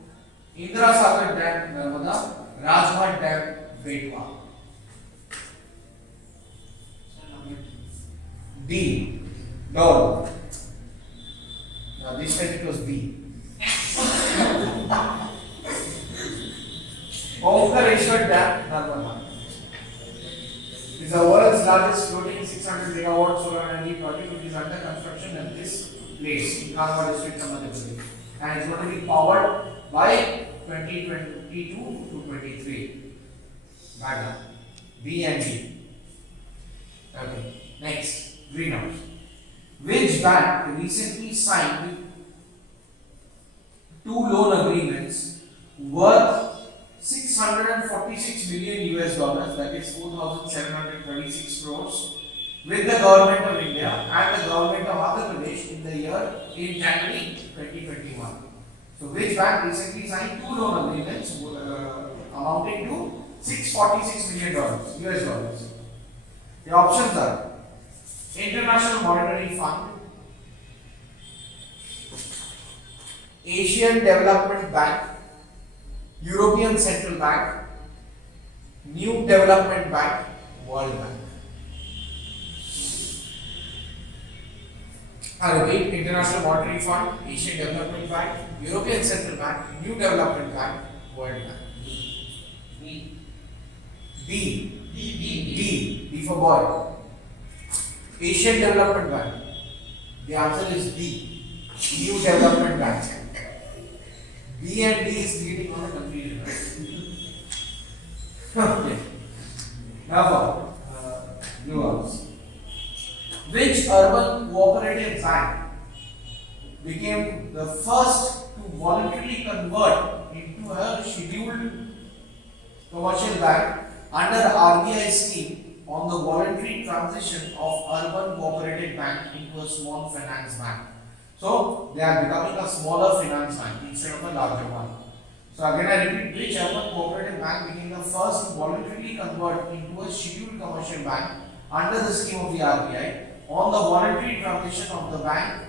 Indira Sagar Dam, Narmada, Rajghat Dam, Betwa. D. Dol. Now this time it was B. Omkareshwar Dam, Narmada. Is the world's largest floating 600 megawatt solar energy project which is under construction at this place in Khandwa district of Madhya Pradesh, and is going to be powered by 2022 to 23. Back B and G. Okay. Next, greenhouse. Which bank recently signed 2 loan agreements worth 646 million US dollars, that is 4,726 crores, with the government of India and the government of Andhra Pradesh in January 2021. So which bank recently signed 2 loan agreements amounting to 646 million dollars US dollars? The options are International Monetary Fund, Asian Development Bank, European Central Bank, New Development Bank, World Bank. I repeat, International Monetary Fund, Asian Development Bank, European Central Bank, New Development Bank, World Bank. B. D for boy. Asian Development Bank. The answer is D. New Development Bank. B and D is leading on a confusion. Okay. Now for blue house. Which urban cooperative bank became the first to voluntarily convert into a scheduled commercial bank under RBI scheme on the voluntary transition of urban cooperative bank into a small finance bank? So they are becoming a smaller finance bank instead of a larger one. So again I repeat, which urban cooperative bank became the first to voluntarily convert into a scheduled commercial bank under the scheme of the RBI on the voluntary transition of the bank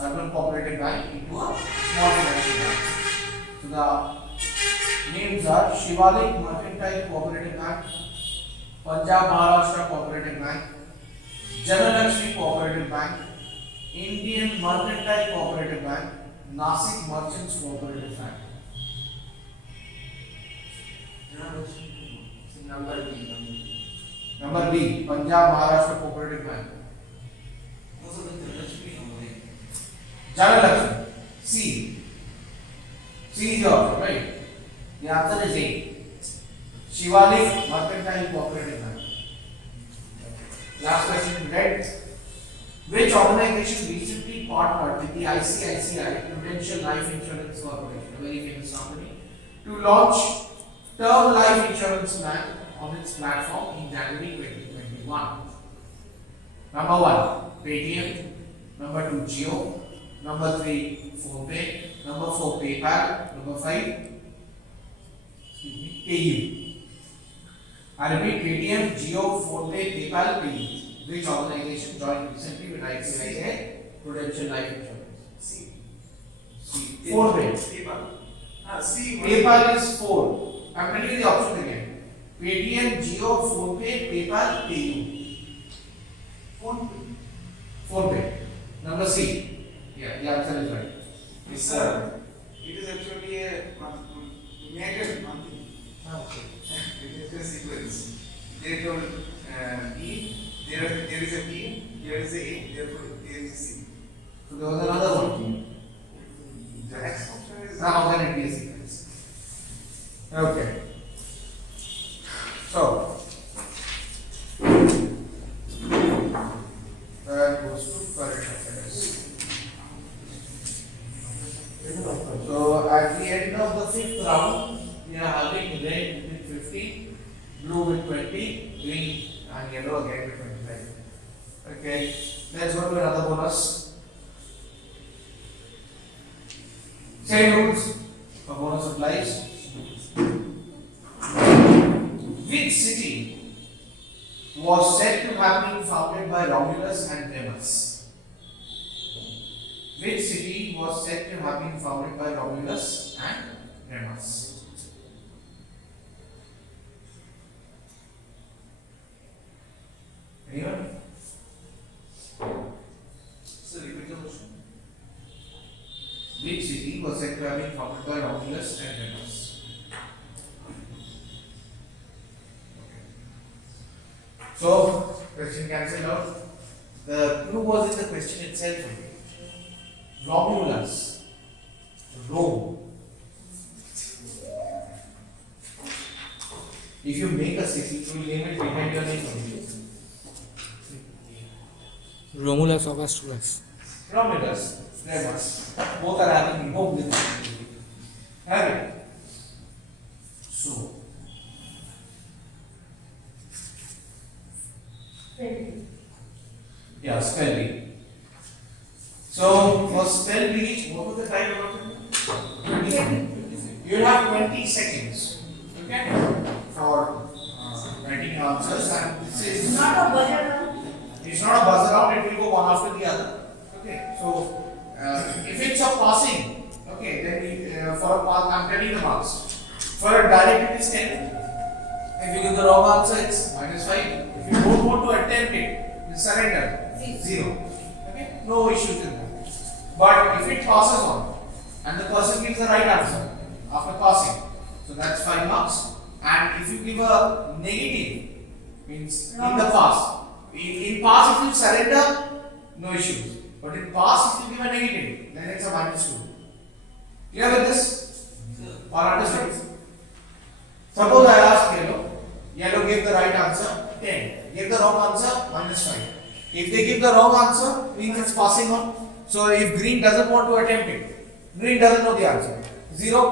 urban cooperative bank into a small financial bank? So the names are Shivalik Mercantile Cooperative Bank, Punjab Maharashtra Cooperative Bank, Janalakshmi Cooperative Bank, Indian Mercantile Cooperative Bank, Nasik Merchants Cooperative Bank. Number B, Punjab Maharashtra Cooperative Bank. Janalakshmi. C. C is yours, right? The answer is A. Shivalik Mercantile Cooperative Bank. Last question in red. Which organization recently partnered with the ICICI Prudential Life Insurance Corporation, a very famous company, to launch term life insurance plan on its platform in January 2021? Number 1, Paytm. Number 2, Jio. Number 3, PhonePe. Number 4, PayPal. Number 5, PayU. I repeat, Paytm, Jio, PhonePe, PayPal, PayU. Which organization joined recently with ICICI Prudential Life Insurance? C. PhonePe. C. PayPal is 4. I'm telling you the options again. Paytm, Jio, PhonePe, PayPal, PayU. PhonePe. Number C. Yeah, the answer is right. Yes, sir. It is actually a major monthly. Okay. It is a sequence. They told B, there is a B, there is a A, therefore there is a C. So there was another one. equals to current affairs. So at the end of the fifth round, we are having red with 50, blue with 20, green and yellow again with 25. Okay, let's go to another bonus. Same rules for bonus applies. Which city was said to have been founded by Romulus and Remus? Which city was said to have been founded by Romulus and Remus? Anyone? So repeat the question. Which city was said to have been founded by Romulus and Remus? So, question cancelled out. The clue was in the question itself. Romulus, Rome. If you make a city, you will name it behind your name only. Romulus Augustulus. Romulus, Remus. Both are having Rome with them. Have it. So, yeah, spell bee. So for spell bee, what was the time allotted? 20 seconds. You have 20 seconds. Okay? For writing answers, and this is Not a budget. it's not a buzzer round, it will go one after the other. Okay, so if it's a passing, okay, then we, for a pass, I'm telling the marks. For a direct, it is 10. If you give the wrong answer, it's -5. If you don't want to attempt it, you surrender. 0. Okay, no issues with that. But if it passes on, and the person gives the right answer after passing, so that's 5 marks. And if you give a negative, means in the pass. In pass, if you surrender, no issues. But in pass, if you give a negative, then it's a -2. Clear with this? Or understood? Suppose I ask yellow. Yellow gave the right answer, 10. Gave the wrong answer, -5. If they give the wrong answer, means it's passing on. So if green doesn't want to attempt it, green doesn't know the answer. 0,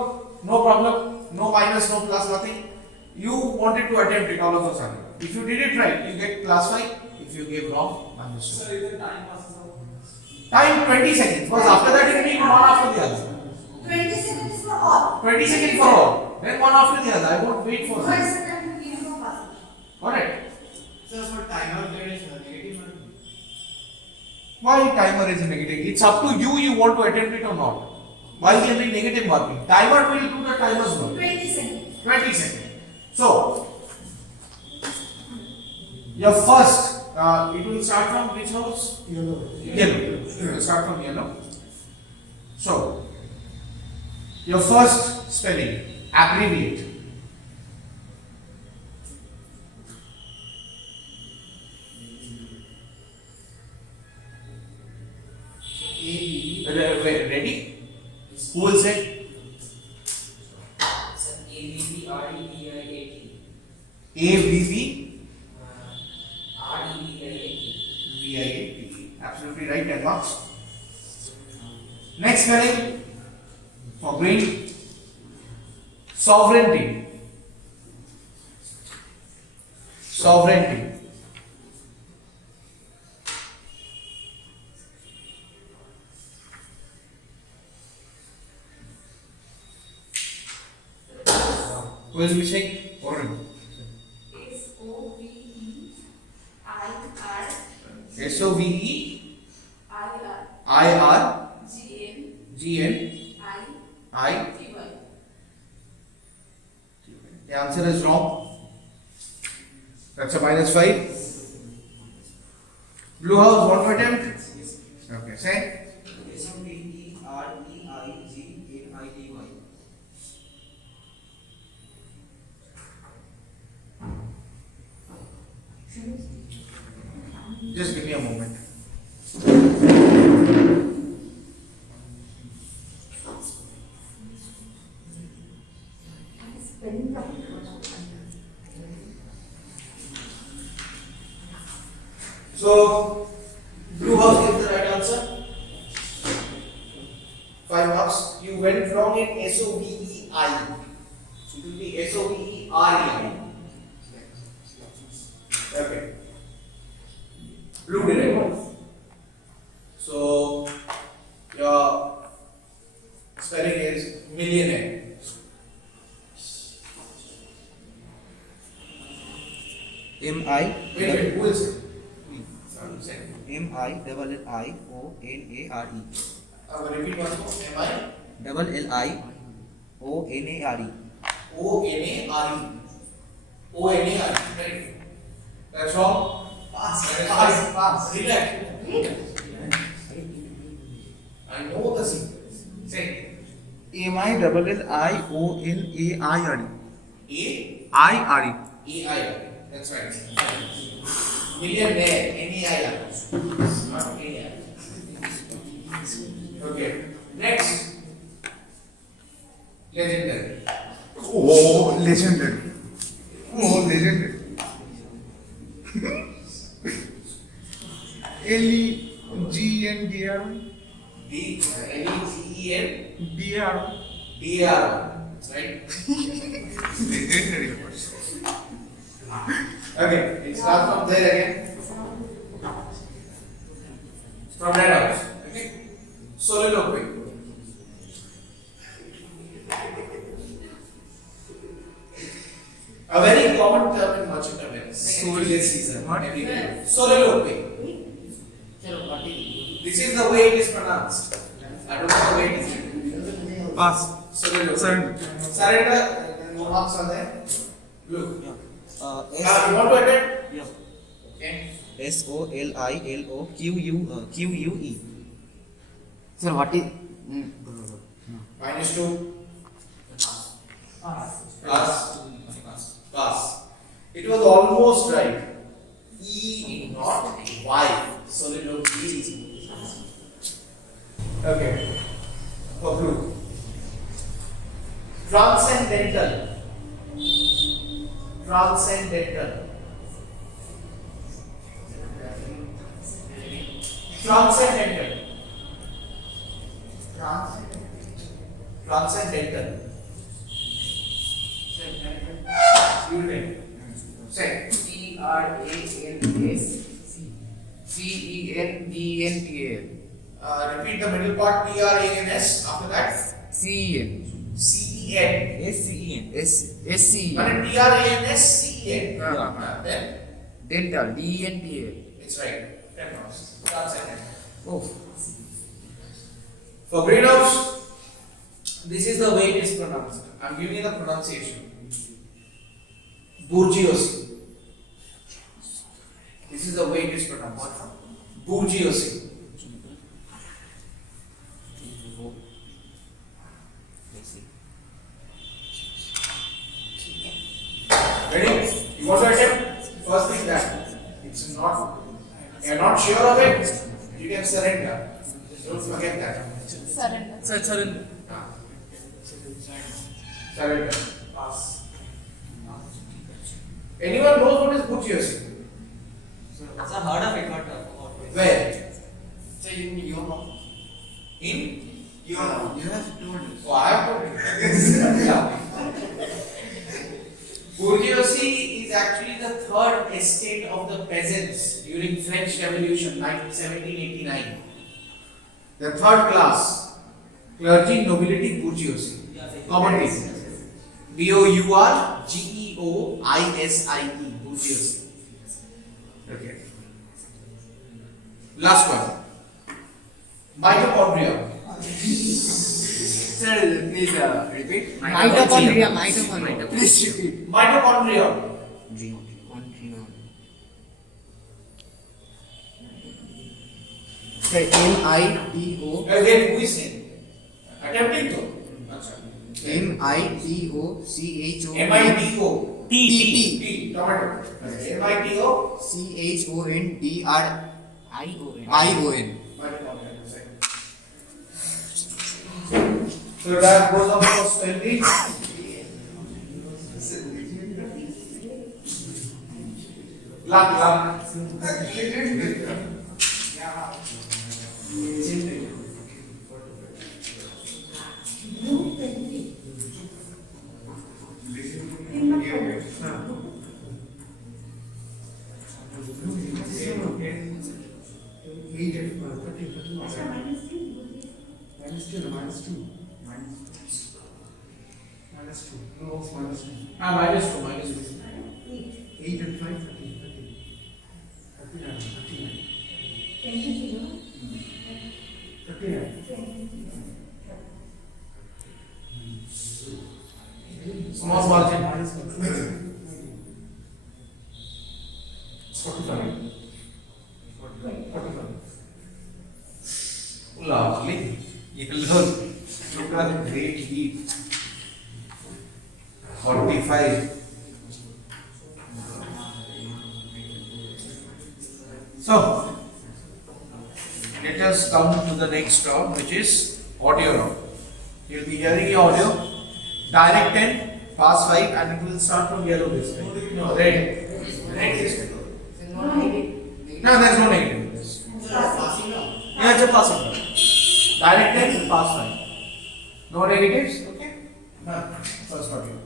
no problem, no minus, no plus, nothing. You wanted to attempt it all of a sudden. If you did it right, you get +5. If you gave wrong, -2. So if the time passes out. Time 20 seconds, because after that it will be one after the other. 20 seconds for all. 20 seconds for all, then one after the other. I won't wait for What that. is the time given for passing? Correct. Sir, for timer there is a negative one. Why timer is negative? It's up to you, you want to attempt it or not. Why can be negative marking? Timer will do the timer's work. 20 seconds. 20 seconds. So, your first, it will start from which house? Yellow. Yellow. It will start from yellow. So, your first spelling, abbreviate. Ready? Who will say? Sir, ABBREVIAT. ABB REVIAT. VIAT. Absolutely right, 10 marks. Next spelling for green. Sovereignty. Sovereignty. Who is missing? Orange. SOVEIR The answer is wrong. That's a -5. Blue house, one more attempt. Okay, say. SOVEREIGNITY. Just give me a moment. So, blue house it SOVEI. So it will be SOVEREI. Okay. Blue director. So your spelling is millionaire. M I Wait, who is it? Say. MILLIONARE. Repeat once more. LLIONARE. MIONARE. Very good. That's wrong. Pass. Relax. I know the sequence. Say. MILLIONARE. A. EI. That's right. Millionaire. NEIR. Not NEIR. Okay. Next. Legendary. Oh, legendary. Oh, legendary. LEGENDR. LEGEN. DR. DR. That's right. Legendary. Okay. It starts from there again. From Red House. Okay. Soliloquy. A very common term in merchant awareness. Season. What? Every day. Soliloquy. This is the way it is pronounced. I don't know the way it is written. Pass. Soliloquy. Surrender. Surrender. No marks are there. Look. You S want to attend? Okay. SOLILOQUE. Sir, what is -2. Pass. Pass. It was almost right. E, not Y. Soliloquy. Okay. For blue. Transcendental. Transcendental. Transcendental. Transcendental. You read. Say. TRANSCENDENTAL? Repeat the middle part. TRANS. After that. CEN. CEN. SCEN. SCEN. And TRANS CEN. Then Dental. DENTAL. it's right. 10 marks. Transcendental. Oh. For greenhouse, this is the way it is pronounced. I'm giving you the pronunciation. Bourgeoisie. This is the way it is pronounced. Bourgeoisie. Ready? You want to attempt? First thing that it's not. You're not sure of it. You can surrender. Don't forget that. Surrender. Surrender. Surrender. Pass. Anyone knows what is bourgeoisie? It's a heard of it, but Where? So you know. In? You have told us. Oh, I have told you. Yeah. Bourgeoisie is actually the third estate of the peasants during French Revolution, 1789. The third class, clergy, nobility, bourgeoisie. Common name. Bourgeoisie. Bourgeoisie. Okay. Last one. Mitochondria. Sir, please repeat. Mitochondria. Please repeat. Mitochondria. Sir, MITO. Again, who is saying? Attempting to. MITOCHO. MITO. T. T. Tomato. MITO. CHONDRION. So that goes up for spelling. Luck. -2. No, it's -2. Ah, -2, -2. 8 and 5, 13, 39, 39. 39. Small margin. It's 45. 45. Lovely. Yellow took a great leap. 45. So, let us come to the next round, which is audio round. You'll be hearing the audio, direct 10, pass 5, and it will start from yellow this time. No, red. Red this time. No, there's no negative in this. Yeah, it's a passing. Direct 10, pass 5. No negatives, okay? First audio.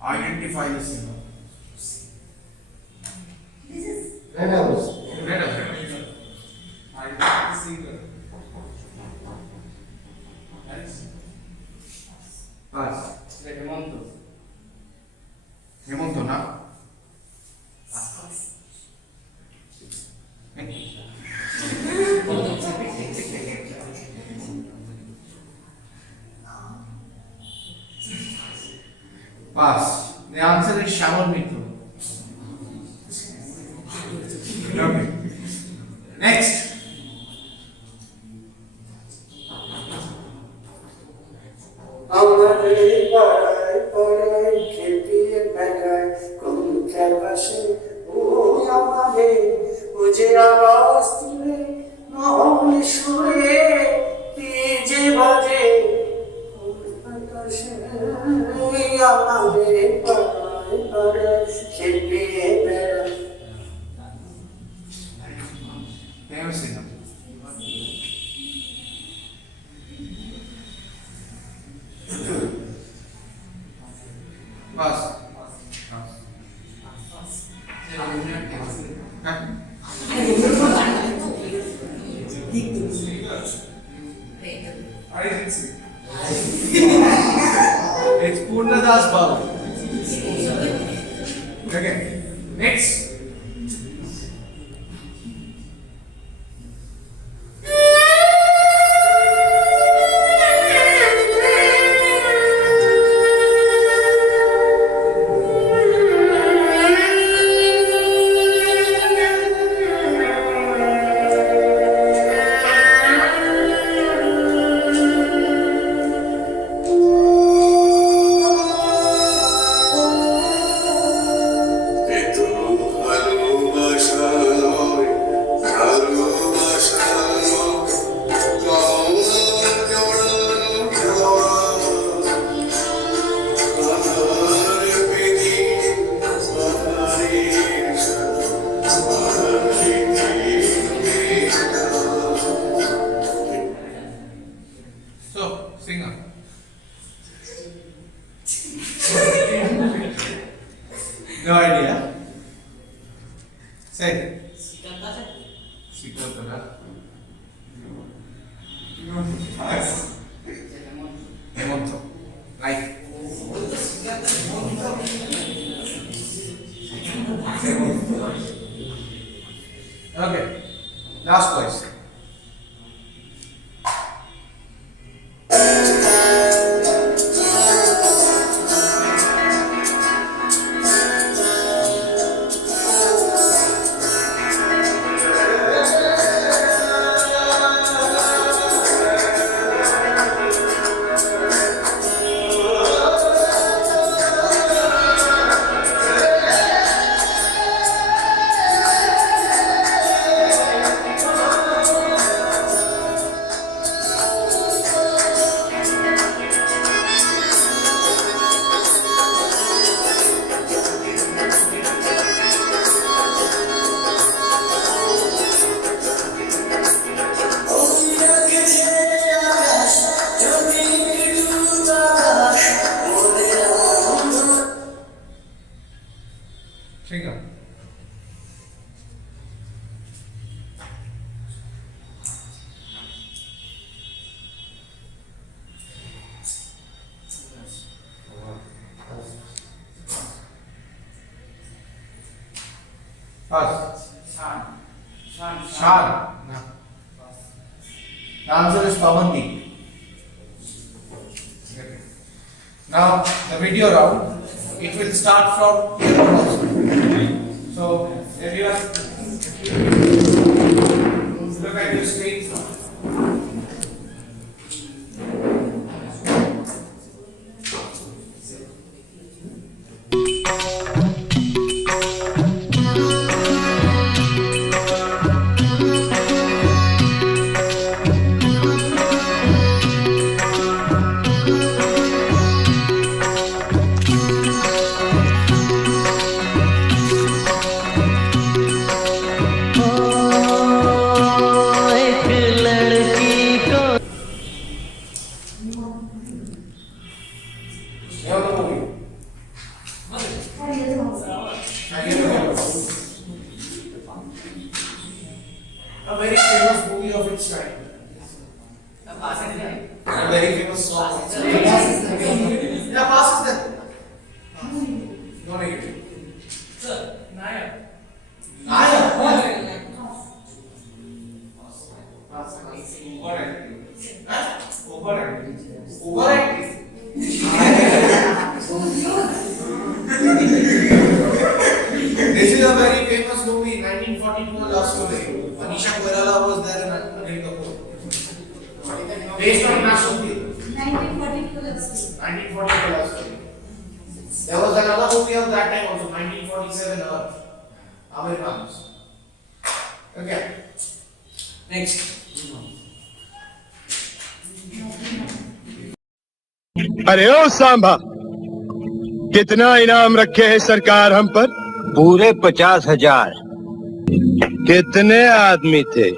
Identify the singer. This is Red house. Red up. I can't see the. Nice. Pass. Hemanto. Hemanto na? Pass. The answer is Shaman Mitra. Okay. Next. আমাদের পাড়ায় পাড়ায় খেপিয়ে বেড়ায় কোনটার পাশে ও আমাদের ও যে আওয়াজ তুলে মহল সুরে যে বাজে আকাশে আমাদের পাড়ায় পাড়ায় খেপিয়ে বেড়ায় Famous singer. Pass. I didn't see. It's Purna Das Babu. Okay. Next. So, singer. No idea. Say. Sikantara. Nice. Hemanto. Right. Okay. Last voice. Pass. Shan. Shan. No. The answer is Pavandeep. Okay. Now the video round. It will start from here onwards. So everyone, look at your screens now. Name of the movie. A very famous movie of its time. A very famous song. Yeah, pass is there. No negative. Naya. Overacting. This is a very famous movie, 1942 love story. Anisha Koirala was there and Anil Kapoor. Based on national film. 1942 last 1942 love story. There was another movie of that time also, 1947 Earth. Amir Khan's. Okay. Next. अरे ओ सांबा, कितना इनाम रखे है सरकार हम पर? पूरे 50,000। कितने आदमी थे?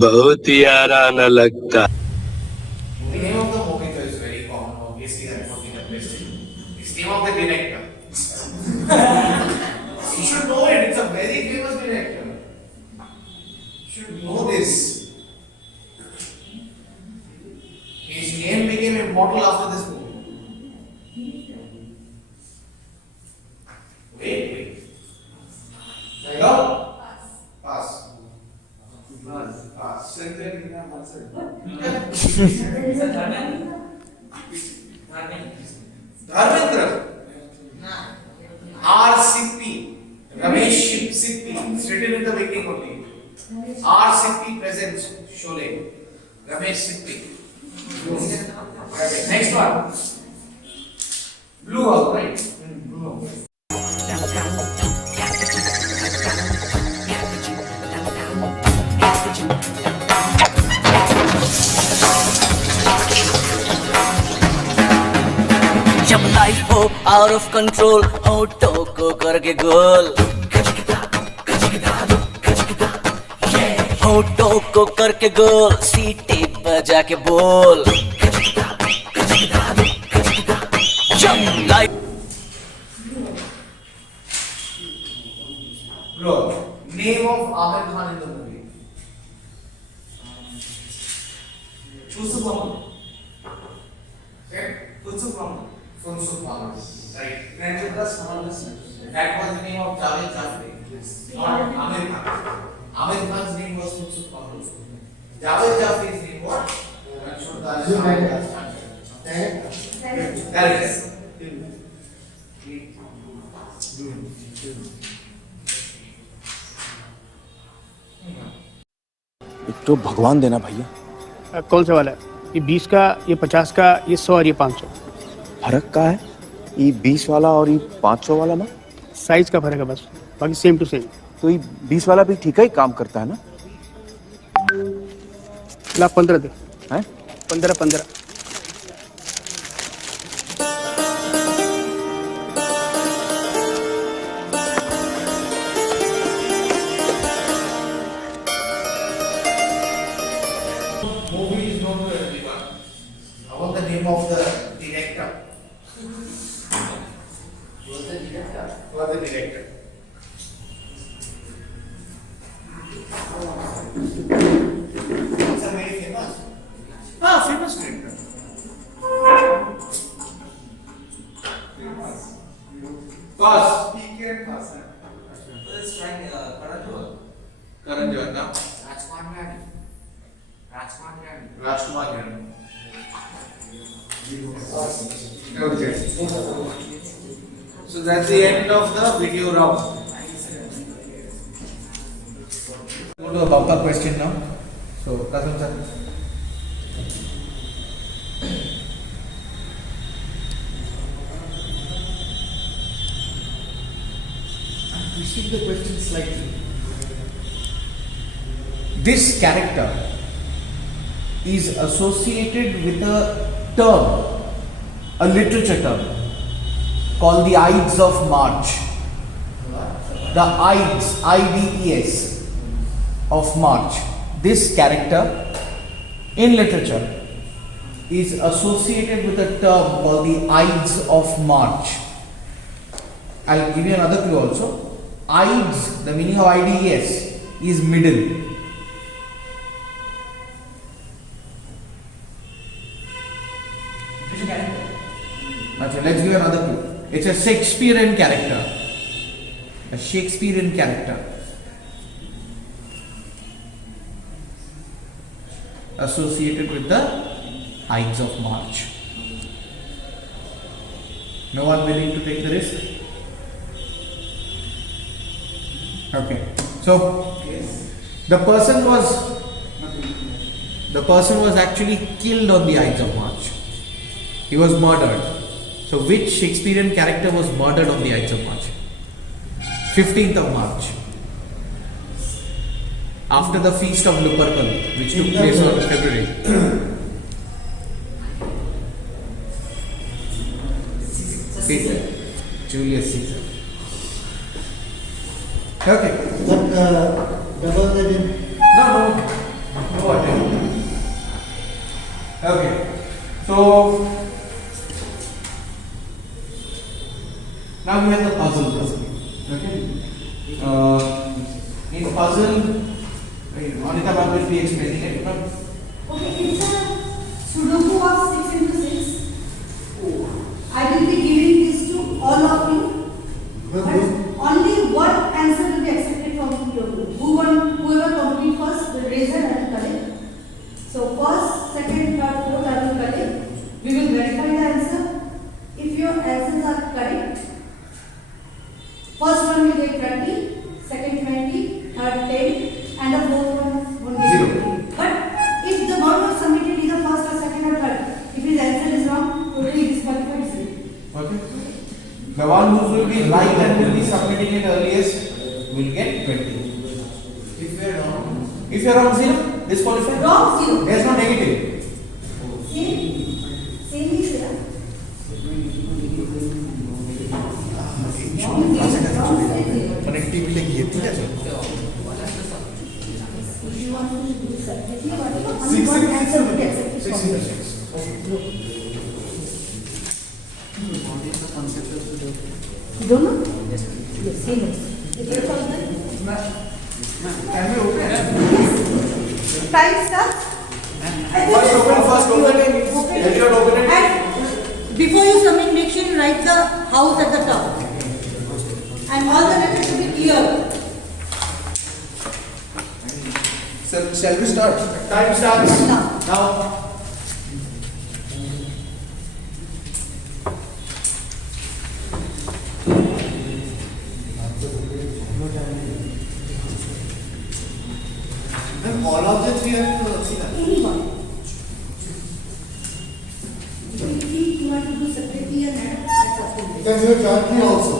बहुत याराना लगता। The name of the movie is very common. Obviously, I'm not in a question. It's the name of the director. You should know it. It's a very famous director. You should know this. His name became immortal after this movie. Wait. Go. Pass. Pass. Dharmendra. R. Ramesh Sippy. It's written in the beginning only. R. Sippy presents Sholay. Ramesh Sippy. Next one. Blue Owl, right? Blue Owl. जब life हो out of control होठों को करके गोल होठों को करके गोल सीटी बजा के बोल जब life Bro, name of Amir Khan in the movie. Choose one. Okay? Funsuk Maman. Right. That was the name of Javed Jafri. Not Amir Khan. Amir Khan's name was Funsuk Maman. Javed Jafri's name was Correct. एक तो भगवान देना भैया। कौन सा वाला? ये 20 का, ये 50 का, ये 100 और ये 500। फर्क का है? ये 20 वाला और ये 500 वाला में साइज का फर्क है बस, बाकी सेम टू सेम। तो ये 20 वाला भी ठीक ही काम करता है ना? ला 15 दे। हैं? 15। Movie is known to everyone. I want the name of the director. Who was the director? It's a very famous. Famous director. Pass. PK and Hasan. Okay. So that's the end of the video round. Go to a bumper question now. So, Kasam sir. I'm twisting the question slightly. This character is associated with a term, a literature term, called the Ides of March. The Ides, I-D-E-S, of March. This character in literature is associated with a term called the Ides of March. I'll give you another clue also. Ides, the meaning of I-D-E-S, is middle. Okay, let's give another clue. It's a Shakespearean character. A Shakespearean character associated with the Ides of March. No one willing to take the risk? Okay. So the person was actually killed on the Ides of March. He was murdered. So which Shakespearean character was murdered on the Ides of March? 15th of March. After the feast of Lupercal, which took place on February. Caesar. Julius Caesar. Okay. Double the No attempt. Okay. So now we have the puzzle. Okay. In puzzle, Anita Bab will be explaining it. Okay, it's a Sudoku of 6 into 6. I will be giving this to all of you. But only one answer will be accepted from your group. Whoever complete first will raise hand and collect. So first, second, third, fourth I will collect. We will verify the answer. If your answers are correct, first one will get 20, second 20, third 10, and the fourth one will get 0. But if the one was submitted either first or second or third, if his answer is wrong, totally disqualified. Okay. The one who will be right and will be submitting it earliest will get 20. If you are wrong, 0, disqualified. Wrong 0. There is no negative. Same is there. Connectivity घेतली त्याच्यात. If you want to do separately, only one answer will be accepted from you. You don't know? Yes, same is. Can we open? Yes. Time starts. First open it. Have you opened it? And before you submit, make sure you write the house at the top. And all the letters should be clear. So, shall we start? Time starts now. all of the three have to see that. Anyone. If you want to do separately and that's up to you. You can do it jointly also.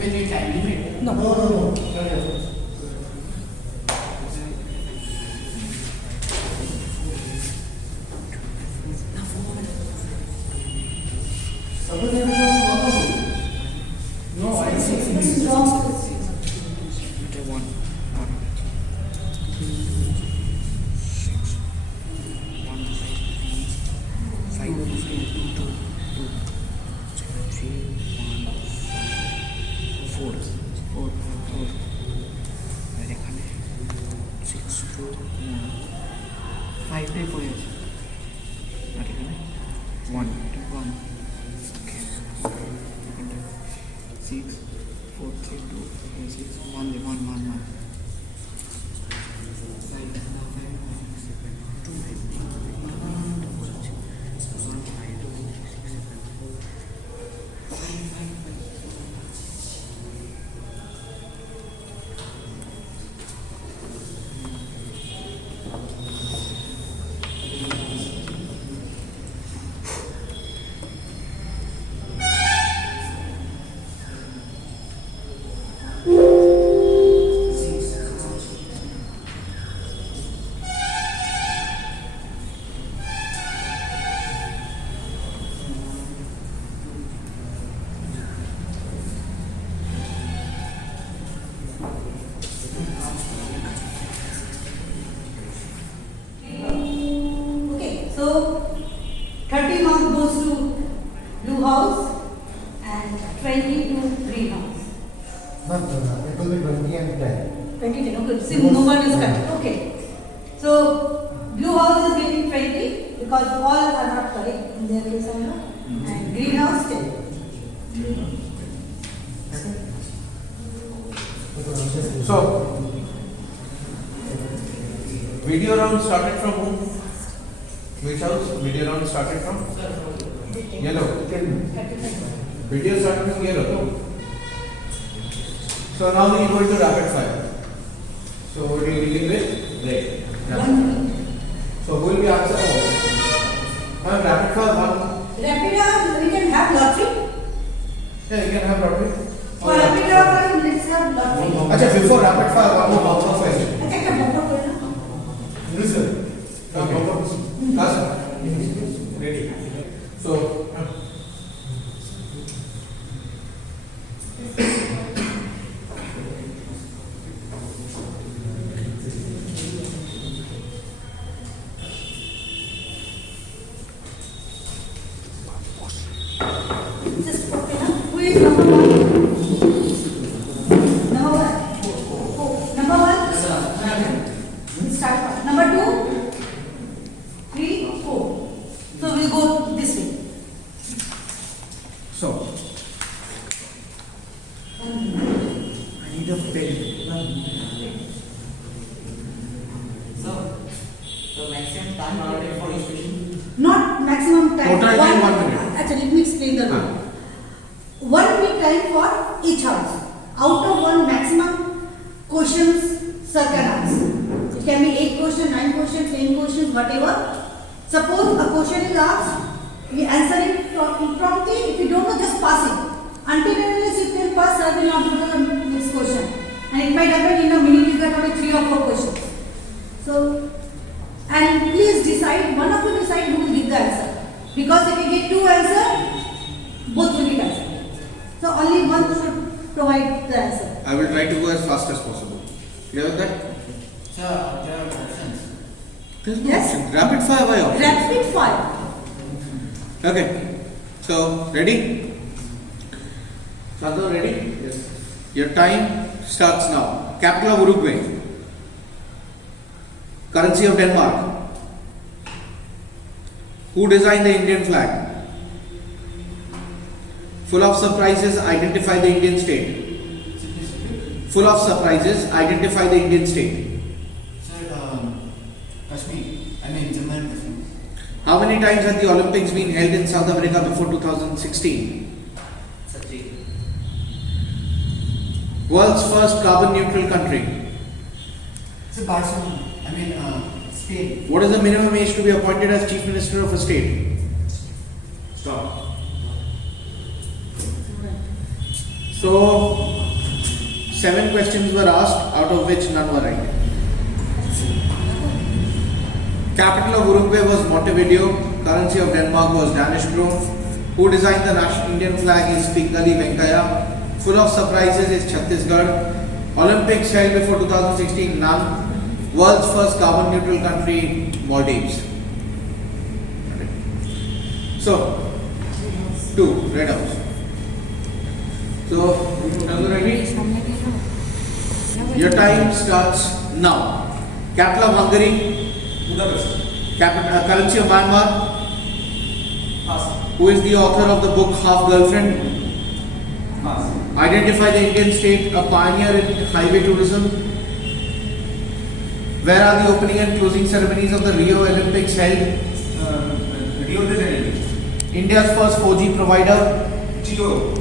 we need time limit? No. No. No, I see. This is wrong. Okay, so 30 marks goes to blue house and 20 to green house. No, it will be 20 and 10. 20, okay, since no one is correct. Okay. So blue house is getting 20 because all are not correct in their case, and green house 10. So, video round started from whom? Which house? Video round started from? Yellow. Video started from yellow. So now we go into rapid fire. So what do you begin with? Red. Yeah. So who will be answer? Rapid fire one. Rapid fire, we can have lottery. Yeah, you can have lottery. For rapid fire, let's have lottery. Acha, before rapid fire, one more bounce off question. अच्छा bumper कोई ना Yes, sir. Okay. Last. Ready. So. Just okay ना who is number one? Number one. Number one. Start. Number two. 3, 4. So we'll go this way. So. I need a pen. So, the maximum time allotted for each question? Not maximum time. Total time 1 minute. Actually, let me explain the rule. 1 minute time for each house. Out of one maximum questions, sir can answer. It can be 8 questions, 9 questions, 10 questions, whatever. Suppose a question is asked, we answer it promptly. If you don't know, just pass it. Until unless you can pass, sir will not do the next question. And it might happen in a minute you get only 3 or 4 questions. So, and please decide, one of you decide who will give the answer. Because if you get 2 answers, both will be answered. So only one should provide the answer. I will try to go as fast as possible. Clear with that? Sir, there are options. Yes? Rapid fire by option. Rapid fire. Okay. So, ready? Sandhu, ready? Yes. Your time starts now. Capital of Uruguay. Currency of Denmark. Who designed the Indian flag? Full of surprises, identify the Indian state. Full of surprises, identify the Indian state. Sir, Kashmir. I mean, Jammu and Kashmir. How many times have the Olympics been held in South America before 2016? Sir, 3. World's first carbon neutral country. Sir, Barcelona. I mean, Spain. What is the minimum age to be appointed as Chief Minister of a state? Stop. So, 7 questions were asked, out of which none were right. Capital of Uruguay was Montevideo. Currency of Denmark was Danish krone. Who designed the national Indian flag is Pingali Venkaya. Full of surprises is Chhattisgarh. Olympics held before 2016, none. World's first carbon neutral country, Maldives. So, 2, Red House. So, are you ready? Your time starts now. Capital of Hungary. Budapest. Currency of Myanmar. Pass. Who is the author of the book Half Girlfriend? Pass. Identify the Indian state, a pioneer in highway tourism. Where are the opening and closing ceremonies of the Rio Olympics held? Rio de Janeiro. India's first 4G provider. Jio.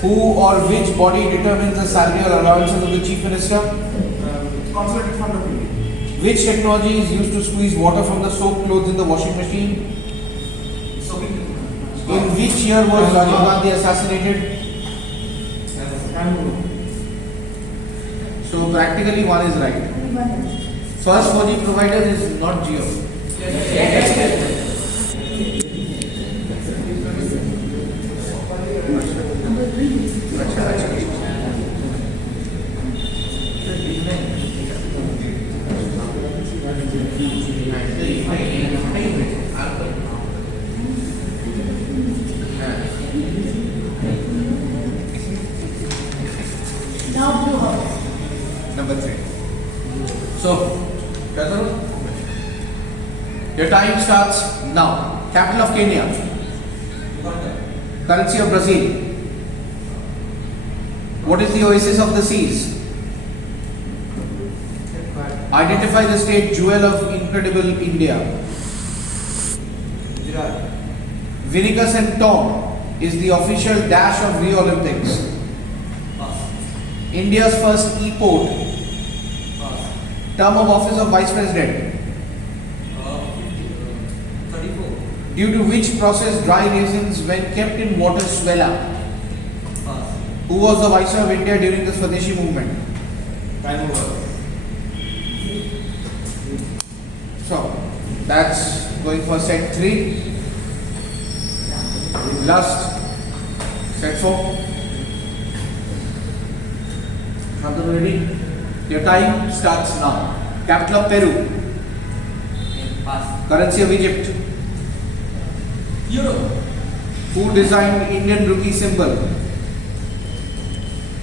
Who or which body determines the salary or allowances of the chief minister? Consulate Fund of India. Which technology is used to squeeze water from the soaked clothes in the washing machine? In which year was Rajiv Gandhi assassinated? So practically one is right. First 4G provider is not Jio. Now Blue House. Number 3. So, your time starts now. Capital of Kenya. Currency of Brazil. What is the oasis of the seas? Identify the state jewel of incredible India. Vinicius and Tom is the official dash of Rio Olympics. India's first e-port. Term of office of Vice President. 34. Due to which process dry raisins when kept in water swell up? Who was the Viceroy of India during the Swadeshi movement? Time over. So, that's going for set 3. Last, set 4. Are you ready? Your time starts now. Capital of Peru. Pass. Currency of Egypt. Euro. Who designed Indian rupee symbol?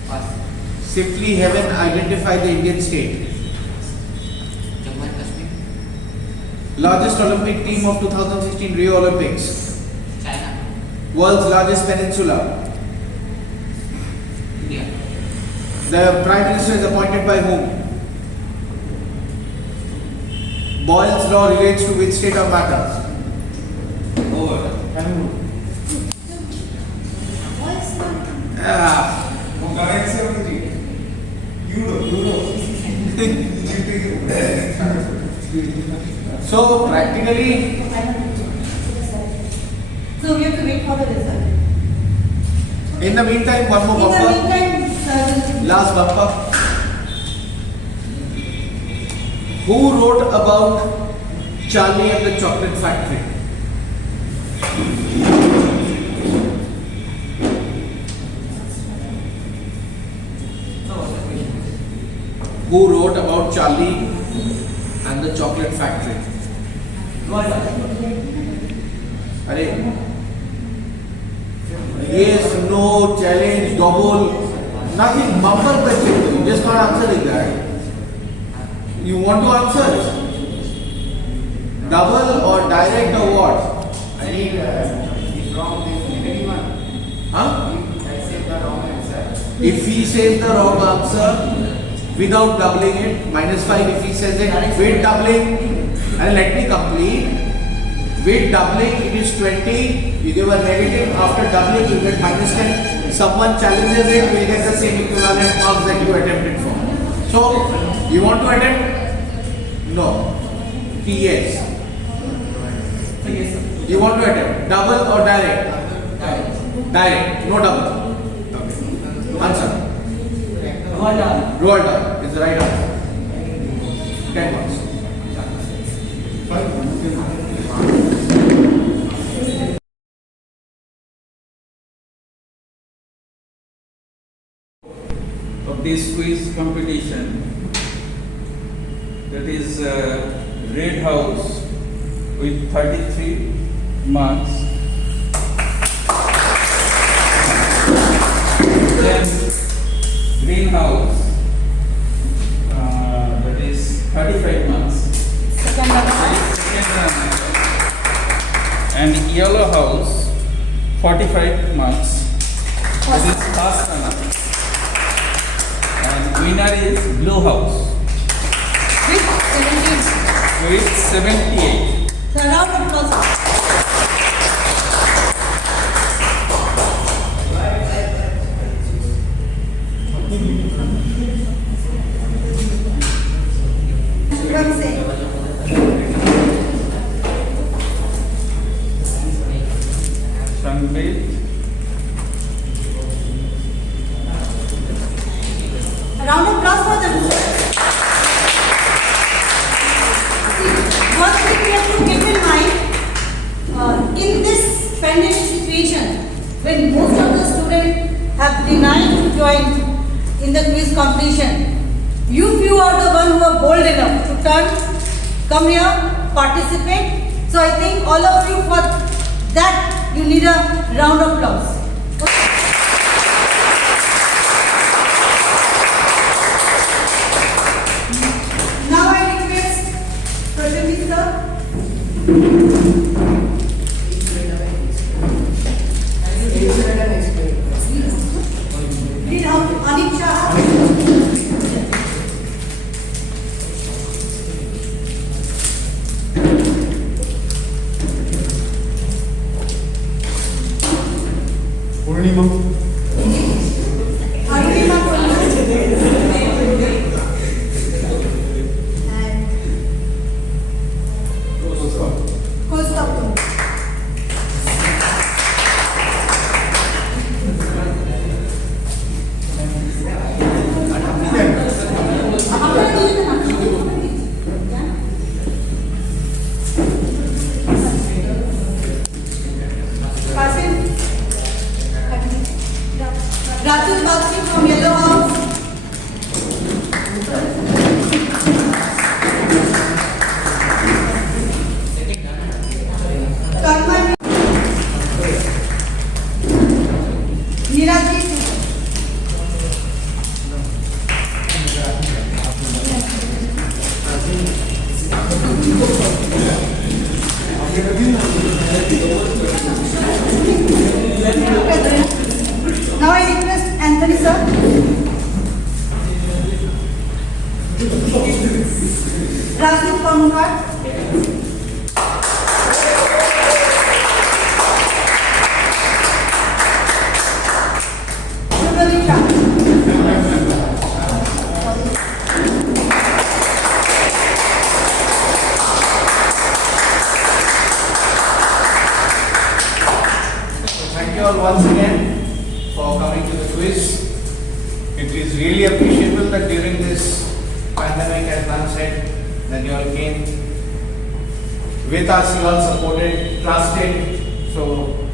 Pass. Simply Heaven identify the Indian state. Jammu and Kashmir. Largest Olympic team of 2016 Rio Olympics. China. World's largest peninsula. India. The Prime Minister is appointed by whom? Boyle's law relates to which state of matter? Over. What's not? Currency of Egypt. Euro. So practically, So we have to wait for the result. in the meantime, one more In the bumper. meantime, Last bumper. Who wrote about Charlie and the Chocolate Factory? Who wrote about Charlie and the Chocolate Factory? Arey, yes, no, challenge, double, nothing, bumper question. You just can't answer like that. You want to answer? Double or direct or what? I need if wrong, if anyone, Huh? I say the wrong answer. If he says the wrong answer without doubling it, -5. If he says it with doubling, and let me complete. With doubling, it is 20. You give a negative. After doubling, you get -10. Someone challenges it, will get the same equivalent marks that you attempted for. So, you want to attempt? No. Yes. You want to attempt double or direct? Direct. No double. Answer. Roald Dahl. Roald Dahl is the right answer. 10 marks. Of this quiz competition, that is Red House with 33 marks. Then Greenhouse, that is 35 marks. Second number. Second runner. And Yellow House, 45 marks. That is first runner. And winner is Blue House With 17. with 78. So round of applause. Shubham Singh. Sangbit, A round of applause for them. See, one thing we have to keep in mind, in this pandemic situation, when most of the students have denied to join in the quiz competition, you few are the one who are bold enough to come here, participate. So I think all of you, for that you need a round of applause. Now I request Prashant sir. Read out Anik Shah. Purnima. Arunima Kullu. And Kostapur. Ratu Bakshi from Yellow House. Karman Nirajit. Now I request Anthony sir. Rajit Pamukar. Subhadip Shah. Thank you all once again for coming to the quiz. It is really appreciable that during this pandemic, as Nan said, that you all came with us, you all supported, trusted. So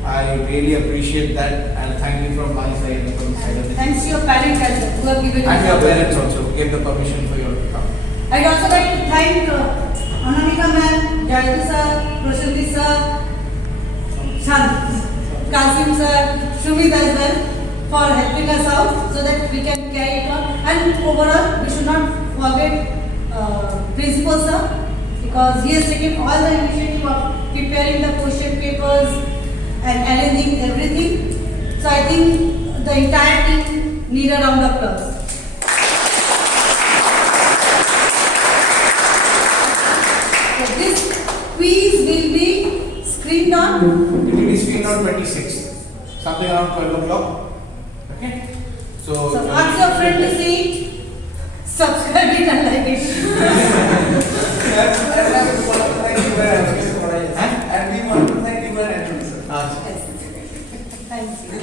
I really appreciate that, and thank you from my side and from the side of the Thanks to your parents as well, who have given and your us. parents also gave the permission for your to come. I'd also like to thank Anamika ma'am, Jayati sir, Prashanti sir, Kasim sir, Shumit as well for helping us out so that we can carry it on. And overall, we should not forget Principal sir, because he has taken all the initiative of preparing the question papers and arranging everything. So I think the entire team need a round of applause. So this quiz will be screened on. It will be screened on 26th, something around 12 o'clock. Okay? So Ask your friend to see it, subscribe it and like it. and we want to thank you very much. Thank you.